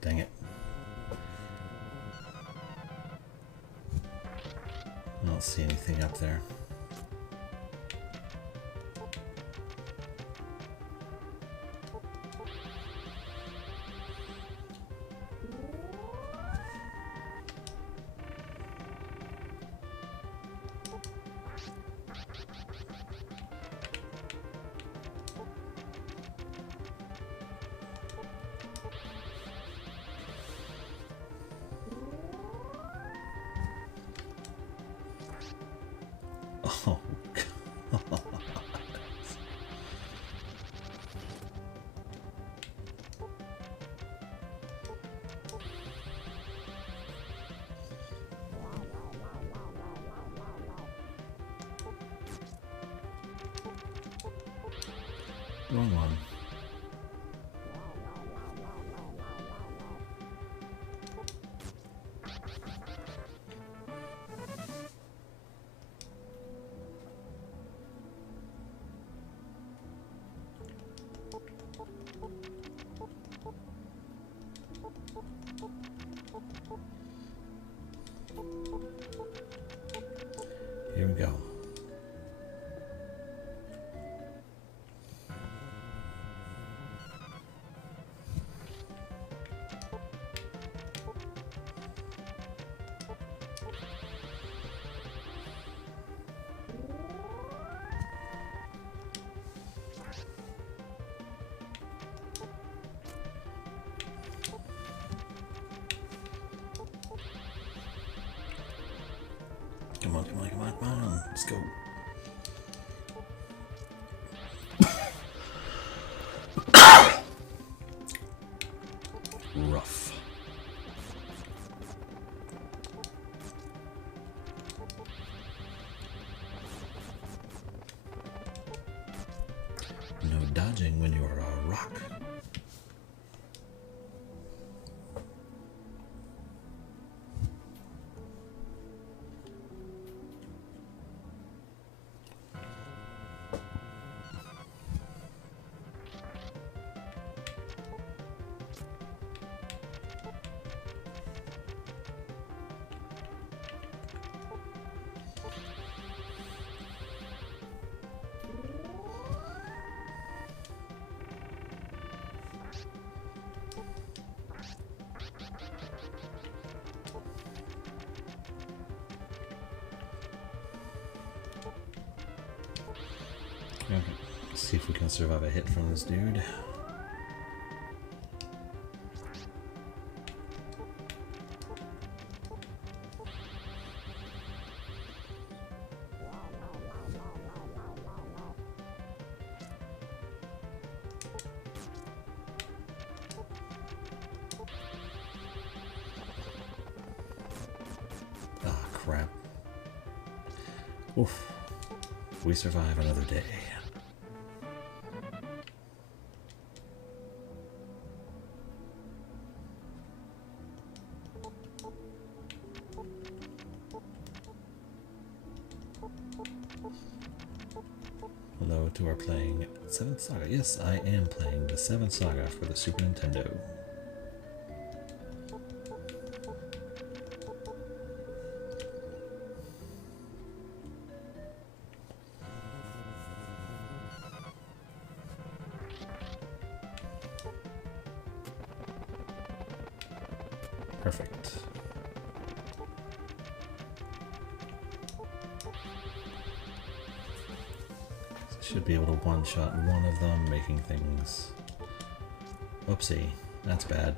Dang it. I don't see anything up there. Oh, God. Wrong one. Here we go. Come on, come on, come on, come on. Let's go. Rough. No dodging when you're a rock. Okay, let's see if we can survive a hit from this dude. Ah, crap. Oof. We survive another day. Hello to our playing 7th Saga. Yes, I am playing the 7th Saga for the Super Nintendo. Perfect. Should be able to one-shot one of them, making things... Oopsie, that's bad.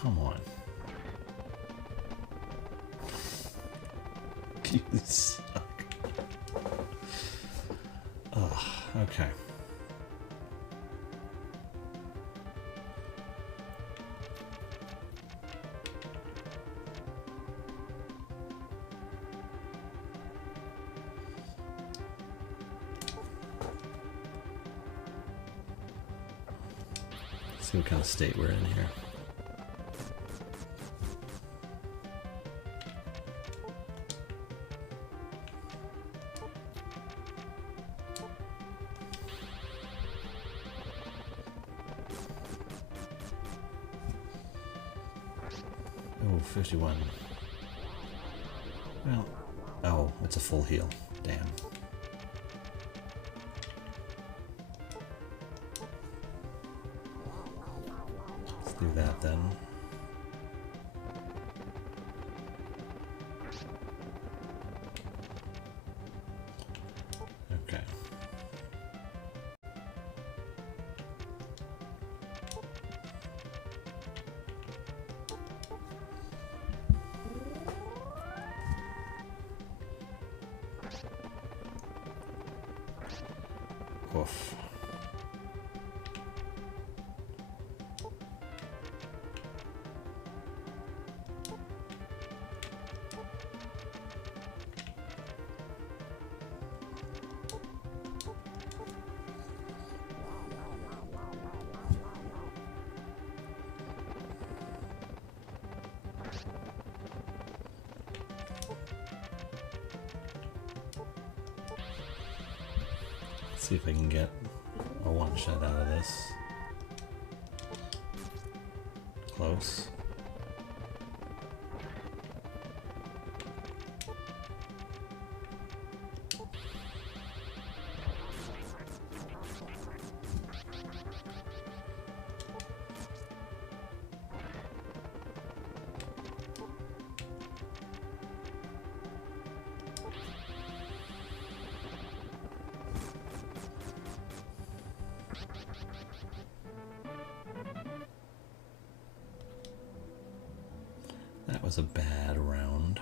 come on. You suck. Ugh, okay. See what kind of state we're in here. Oh, 51. Well, oh, it's a full heal. Damn. Let's do that then. Okay. Oof. See if I can get a one-shot out of this. Close. That was a bad round.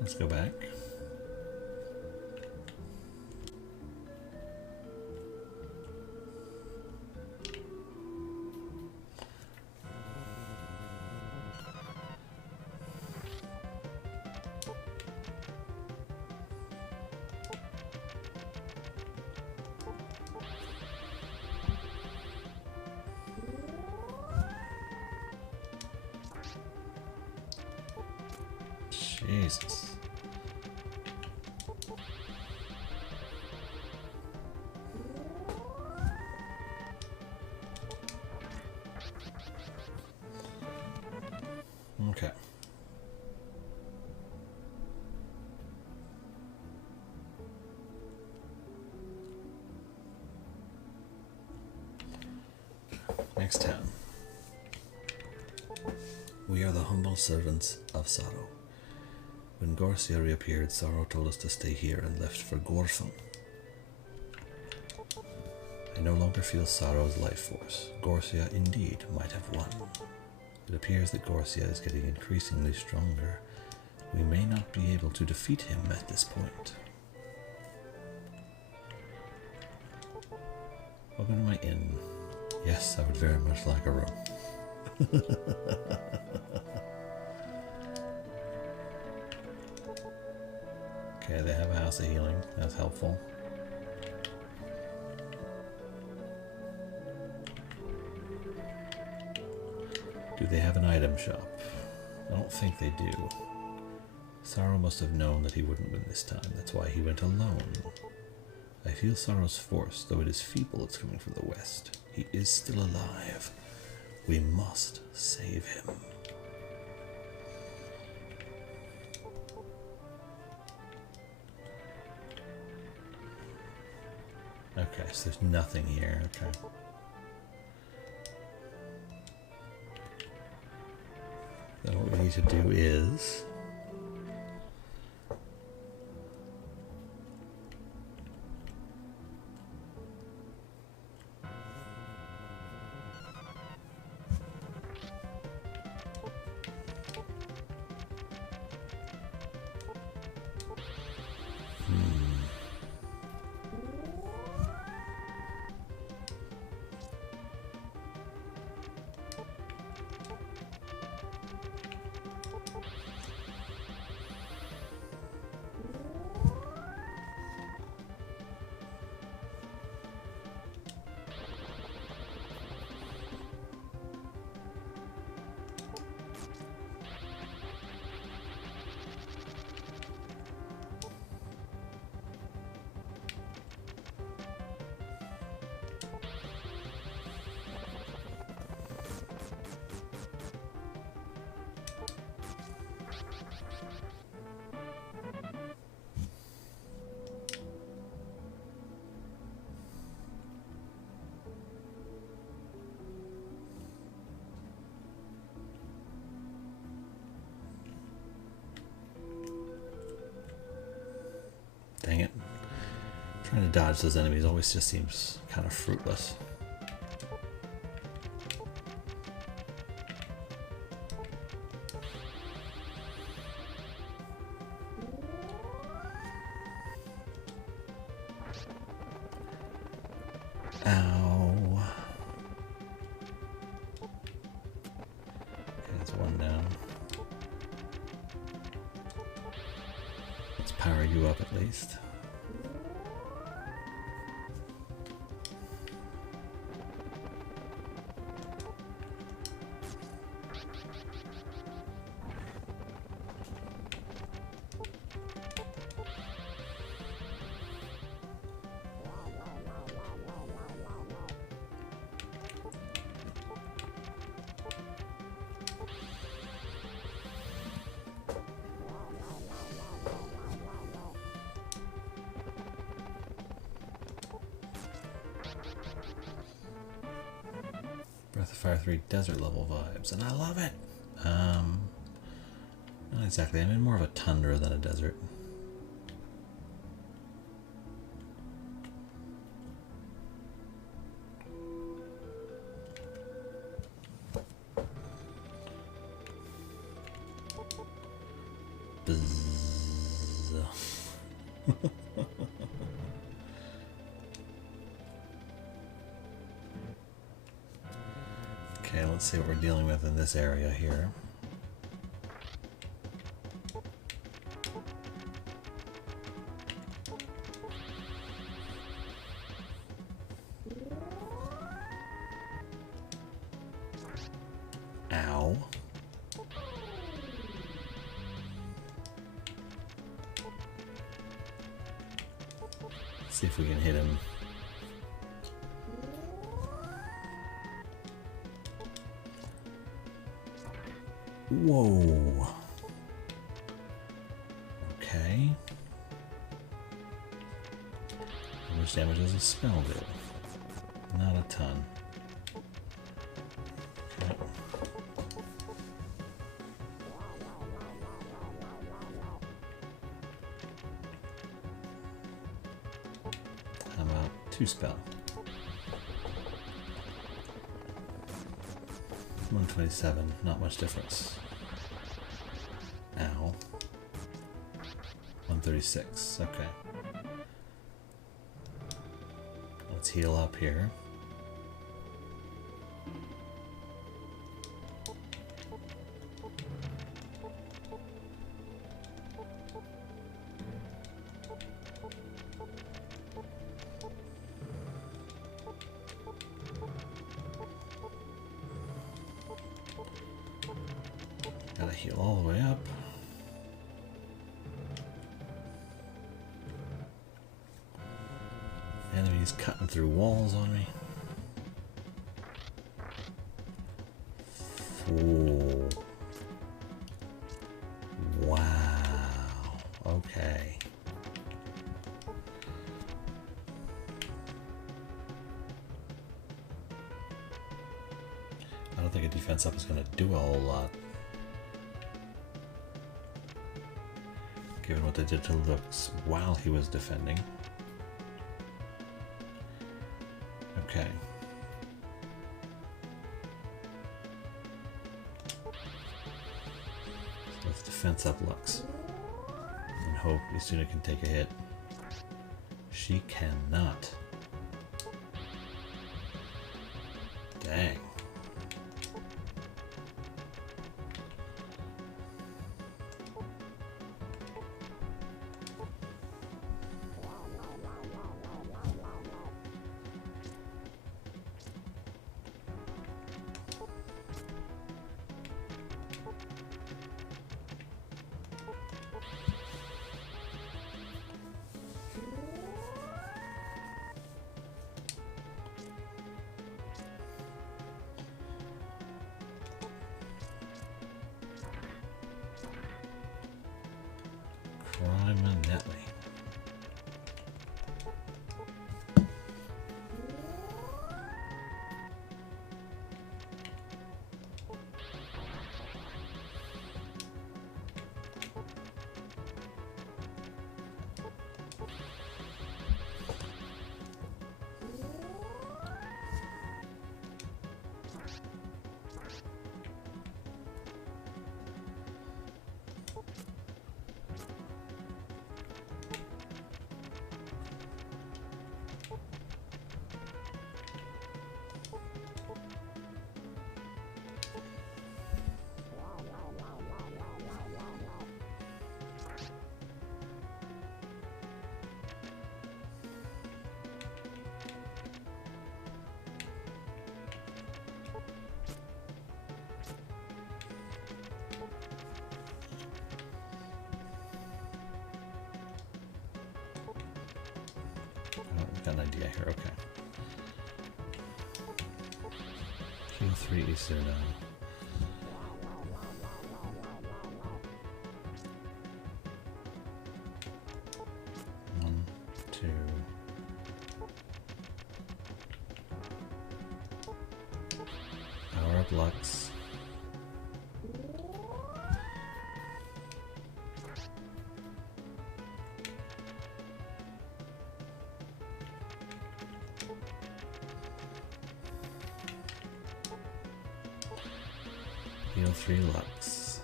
Let's go back. Jesus. Okay. Next town. We are the humble servants of Saro. When Gorsia reappeared, Saro told us to stay here and left for Gorfum. I no longer feel Saro's life force. Gorsia indeed might have won. It appears that Gorsia is getting increasingly stronger. We may not be able to defeat him at this point. Welcome to my inn. Yes, I would very much like a room. Okay, they have a house of healing. That's helpful. Do they have an item shop? I don't think they do. Saro must have known that he wouldn't win this time. That's why he went alone. I feel Saro's force, though it is feeble. It's coming from the west. He is still alive. We must save him. Okay, so there's nothing here. Okay. way to do is... Dang it. Trying to dodge those enemies always just seems kind of fruitless. Ow. Okay, that's one down. Let's power you up at least. Breath of Fire 3 desert level vibes, and I love it. Not exactly. I'm in more of a tundra than a desert. Buzz. Okay, let's see what we're dealing with in this area here. Ow. Let's see if we can hit him. Whoa. Okay. How much damage does a spell do? Not a ton. Okay. How about 2 spell? 127, not much difference. Ow. 136, okay. Let's heal up here. Gotta heal all the way up. Enemies cutting through walls on me. Ooh. Wow. Okay. I don't think a defense up is going to do a whole lot. given what they did to Lux while he was defending. Okay. So let's defense up Lux and hope Isuna can take a hit. She cannot. Dang. Criminally. Got an idea here, okay. Heal 3 Isuna. One, two. Power up Lux. Heal 3 Lux.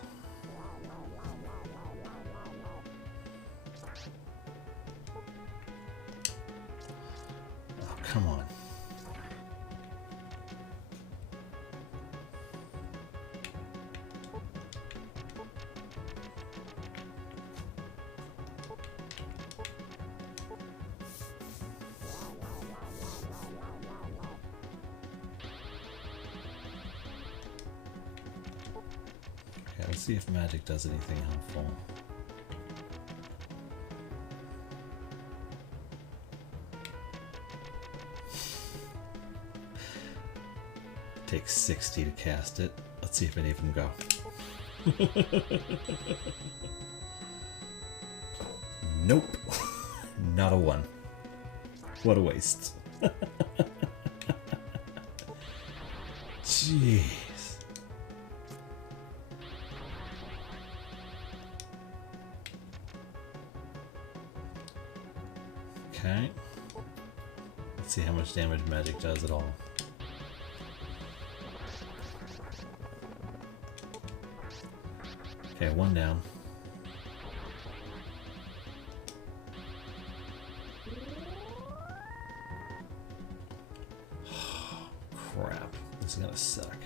Oh, come on. Let's see if magic does anything helpful. Takes 60 to cast it. Let's see if any of them go. Nope. Not a one. What a waste. Jeez. Okay. Let's see how much damage magic does at all. Okay, one down. Crap. This is gonna suck.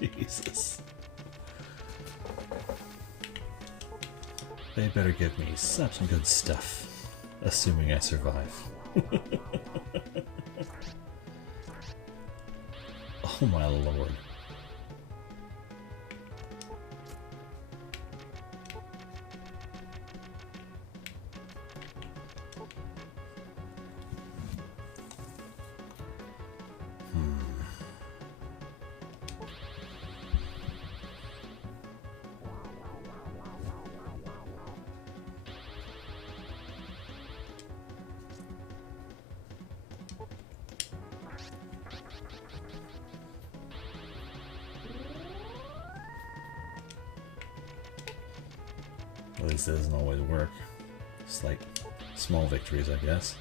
Jesus. They better give me such good stuff, assuming I survive. Oh my lord. At least it doesn't always work. It's like small victories, I guess.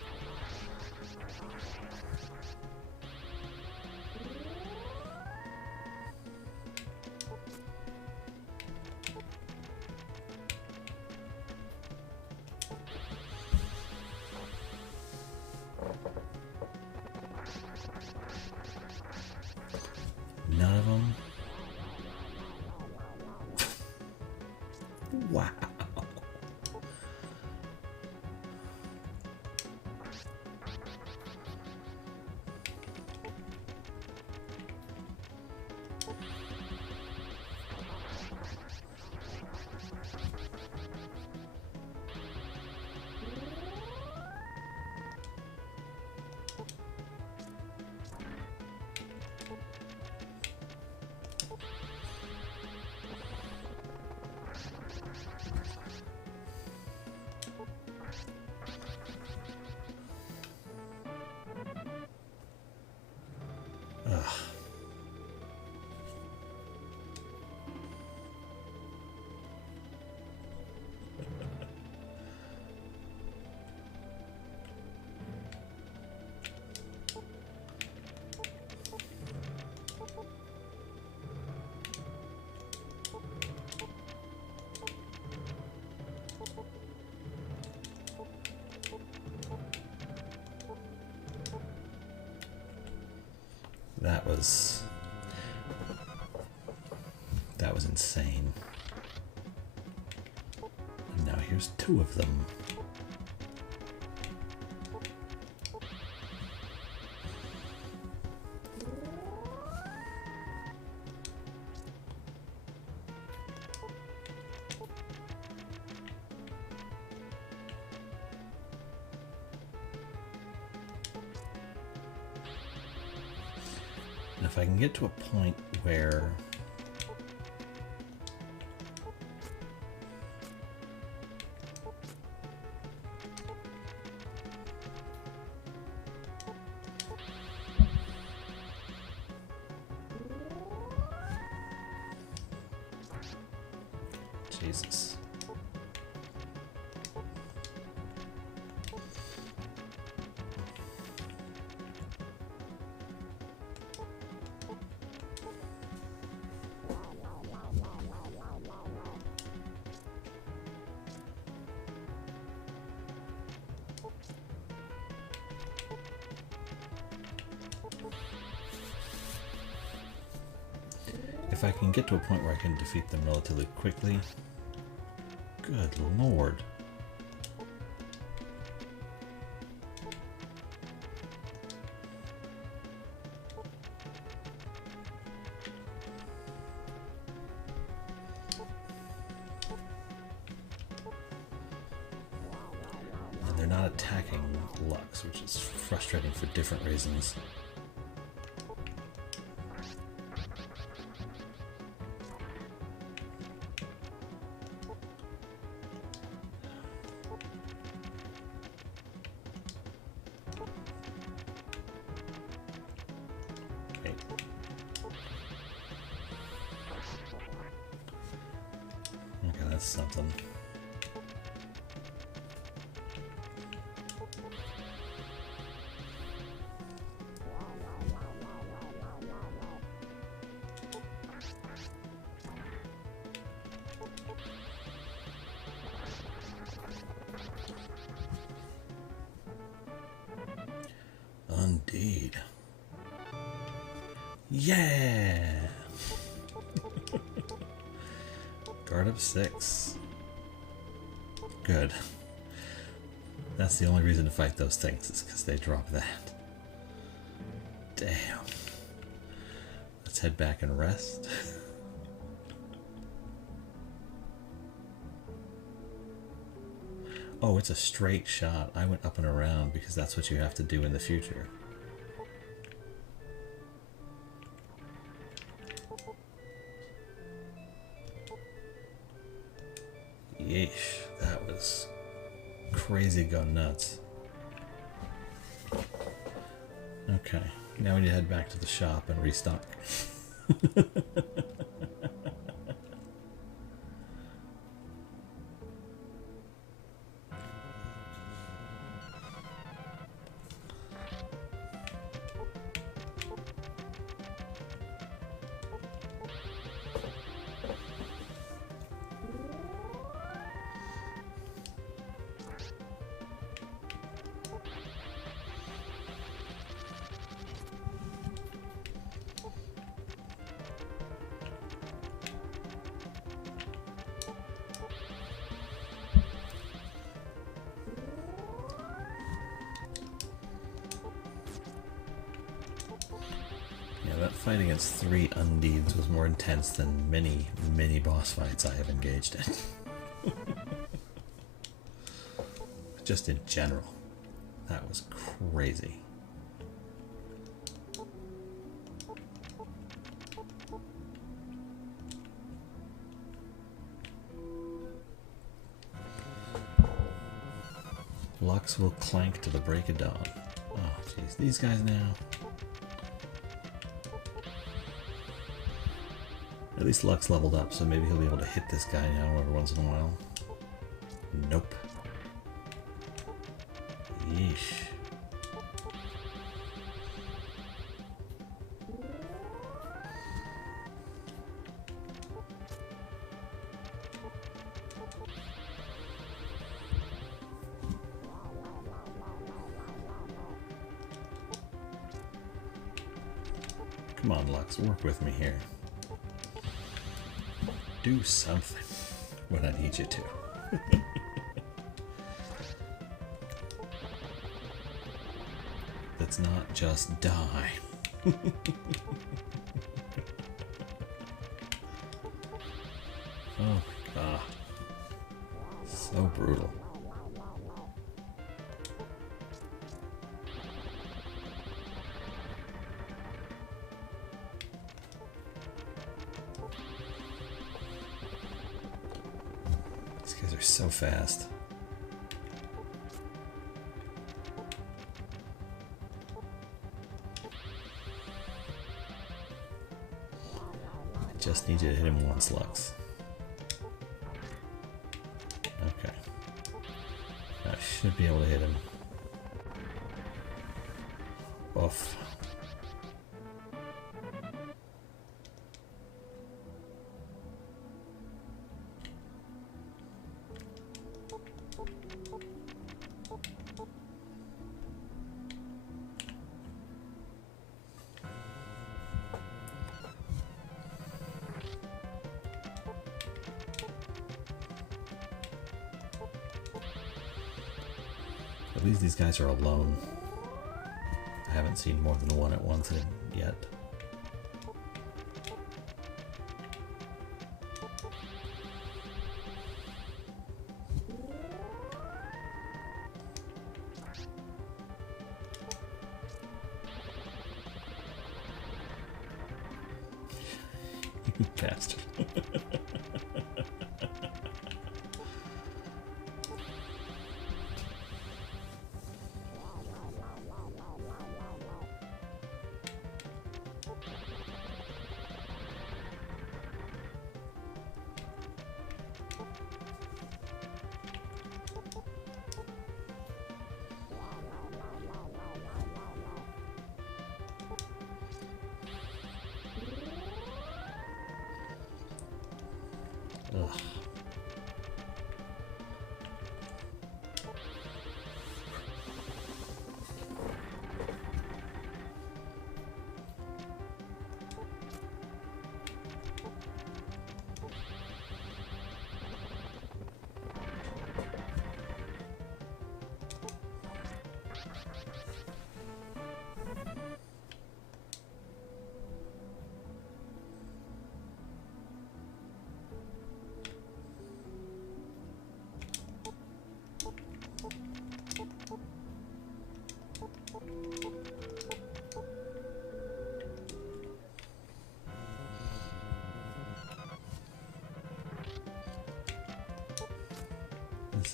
None of them. Wow. Ugh. That was insane. And now here's two of them. And if I can get to a point where Jesus. If I can get to a point where I can defeat them relatively quickly. Good lord. And they're not attacking Lux, which is frustrating for different reasons. Something. Indeed. Yeah. Guard up 6. Good. That's the only reason to fight those things, is because they drop that. Damn. Let's head back and rest. Oh, it's a straight shot. I went up and around because that's what you have to do in the future. Yeesh, that was crazy go nuts. Okay, now we need to head back to the shop and restock. That fight against 3 undeeds was more intense than many, many boss fights I have engaged in. Just in general, that was crazy. Lux will clank to the break of dawn. Oh, jeez, these guys now. At least Lux leveled up, so maybe he'll be able to hit this guy now every once in a while. Nope. Yeesh. Come on, Lux, work with me here. Do something when I need you to. Let's not just die. Oh my god. So brutal. They're so fast. I just need you to hit him once, Lux. Okay. I should be able to hit him. Oof. At least these guys are alone. I haven't seen more than one at once yet. You bastard. Ugh.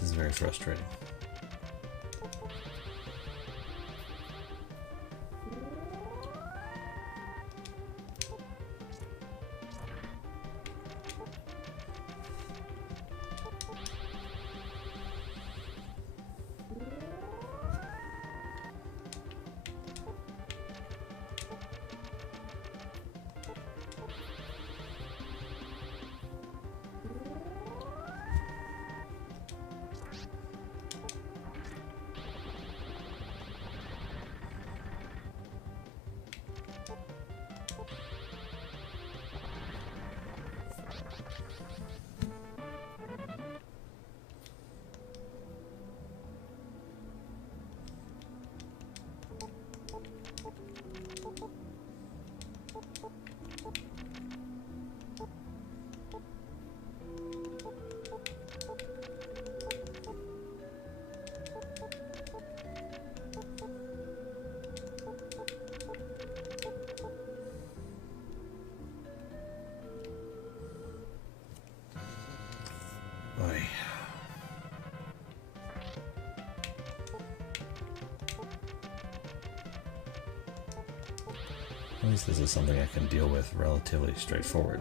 is very frustrating. Boy. At least this is something I can deal with relatively straightforward.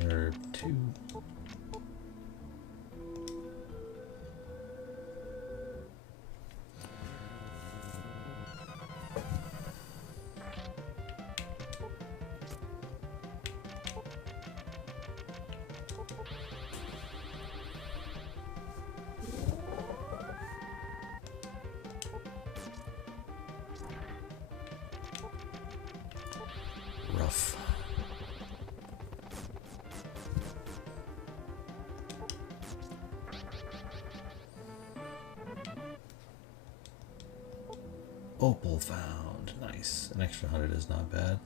Herb 2. Rough. Opal found. Nice. An extra 100 is not bad.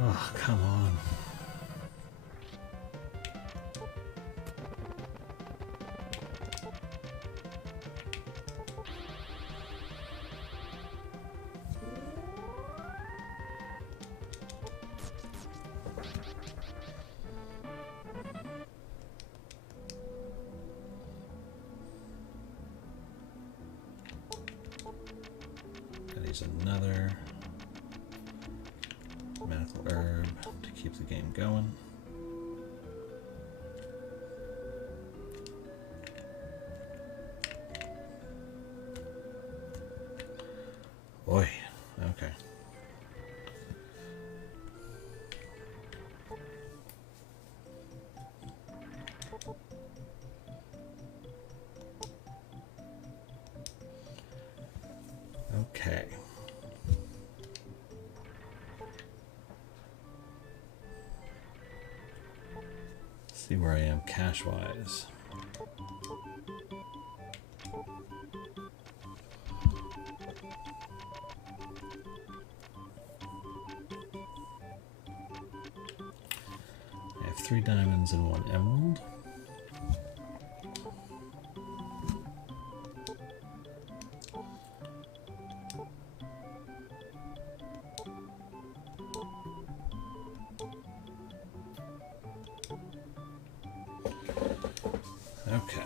Oh, come on. Another medical herb to keep the game going. Boy, okay. Okay. See where I am cash-wise. I have 3 diamonds and 1 emerald. Okay.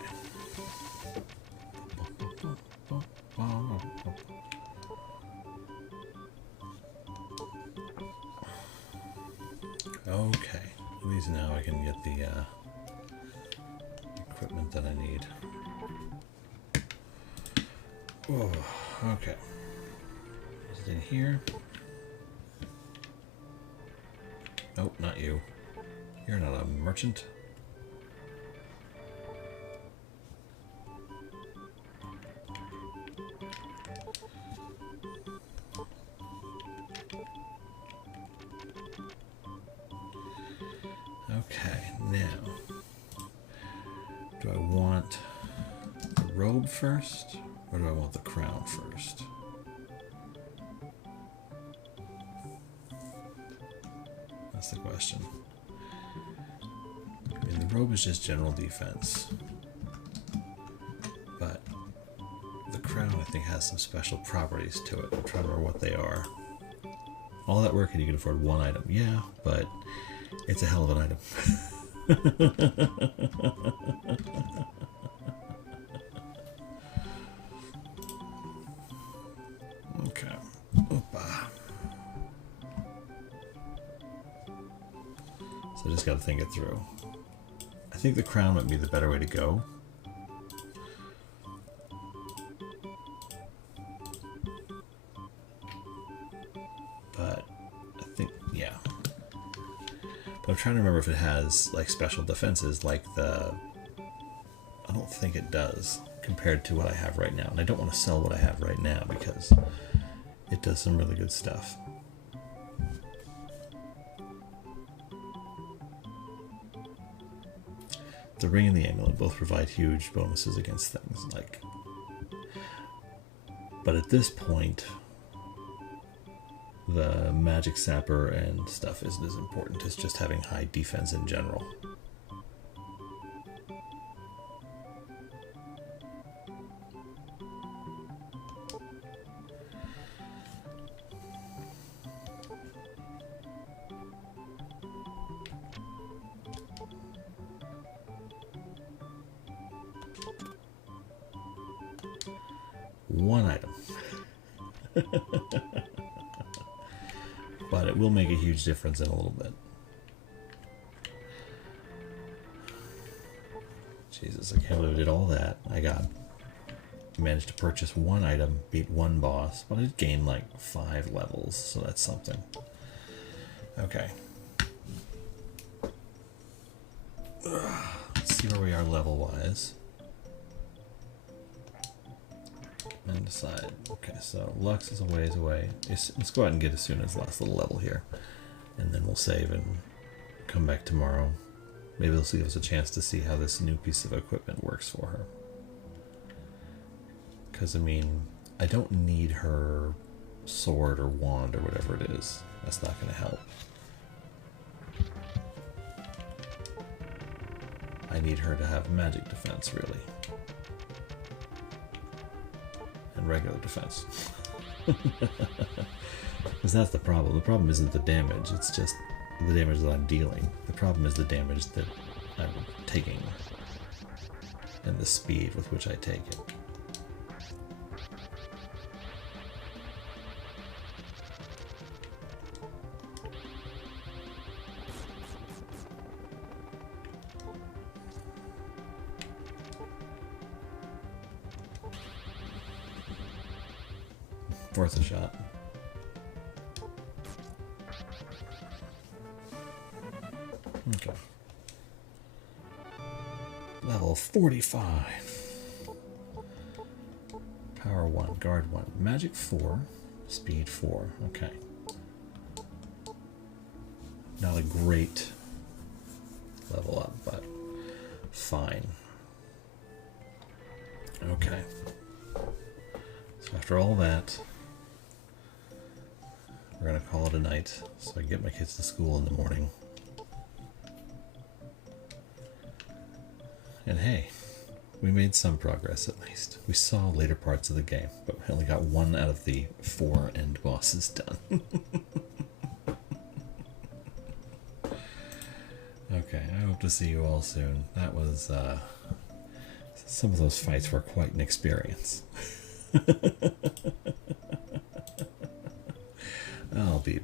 Okay. At least now I can get the equipment that I need. Oh, okay. Is it in here? Nope, not you. You're not a merchant. Okay, now, do I want the robe first, or do I want the crown first? That's the question. I mean, the robe is just general defense, but the crown, I think, has some special properties to it. I'm trying to remember what they are. All that work and you can afford one item. Yeah, but it's a hell of an item. Okay. Opa. So I just got to think it through. I think the crown might be the better way to go. But I think, yeah. But I'm trying to remember if it has like special defenses like the... I don't think it does compared to what I have right now. And I don't want to sell what I have right now because it does some really good stuff. The ring and the amulet both provide huge bonuses against things like... But at this point, the magic sapper and stuff isn't as important as just having high defense in general. One item. But it will make a huge difference in a little bit. Jesus, I can't believe I did all that. I managed to purchase one item, beat one boss, but I did gain like 5 levels, so that's something. Okay. Let's see where we are level-wise. And decide. Okay, so Lux is a ways away. Let's go out and get as soon as the last little level here. And then we'll save and come back tomorrow. Maybe it'll give us a chance to see how this new piece of equipment works for her. Because, I mean, I don't need her sword or wand or whatever it is. That's not going to help. I need her to have magic defense, really. And regular defense. Because that's the problem. The problem isn't the damage, it's just the damage that I'm dealing. The problem is the damage that I'm taking and the speed with which I take it. Worth a shot. Okay. Level 45. Power 1, guard 1, magic 4, speed 4. Okay. Not a great level up, but fine. Okay. So after all that, we're going to call it a night so I can get my kids to school in the morning. And hey, we made some progress at least. We saw later parts of the game, but we only got 1 out of the 4 end bosses done. Okay, I hope to see you all soon. That was, some of those fights were quite an experience. I'll be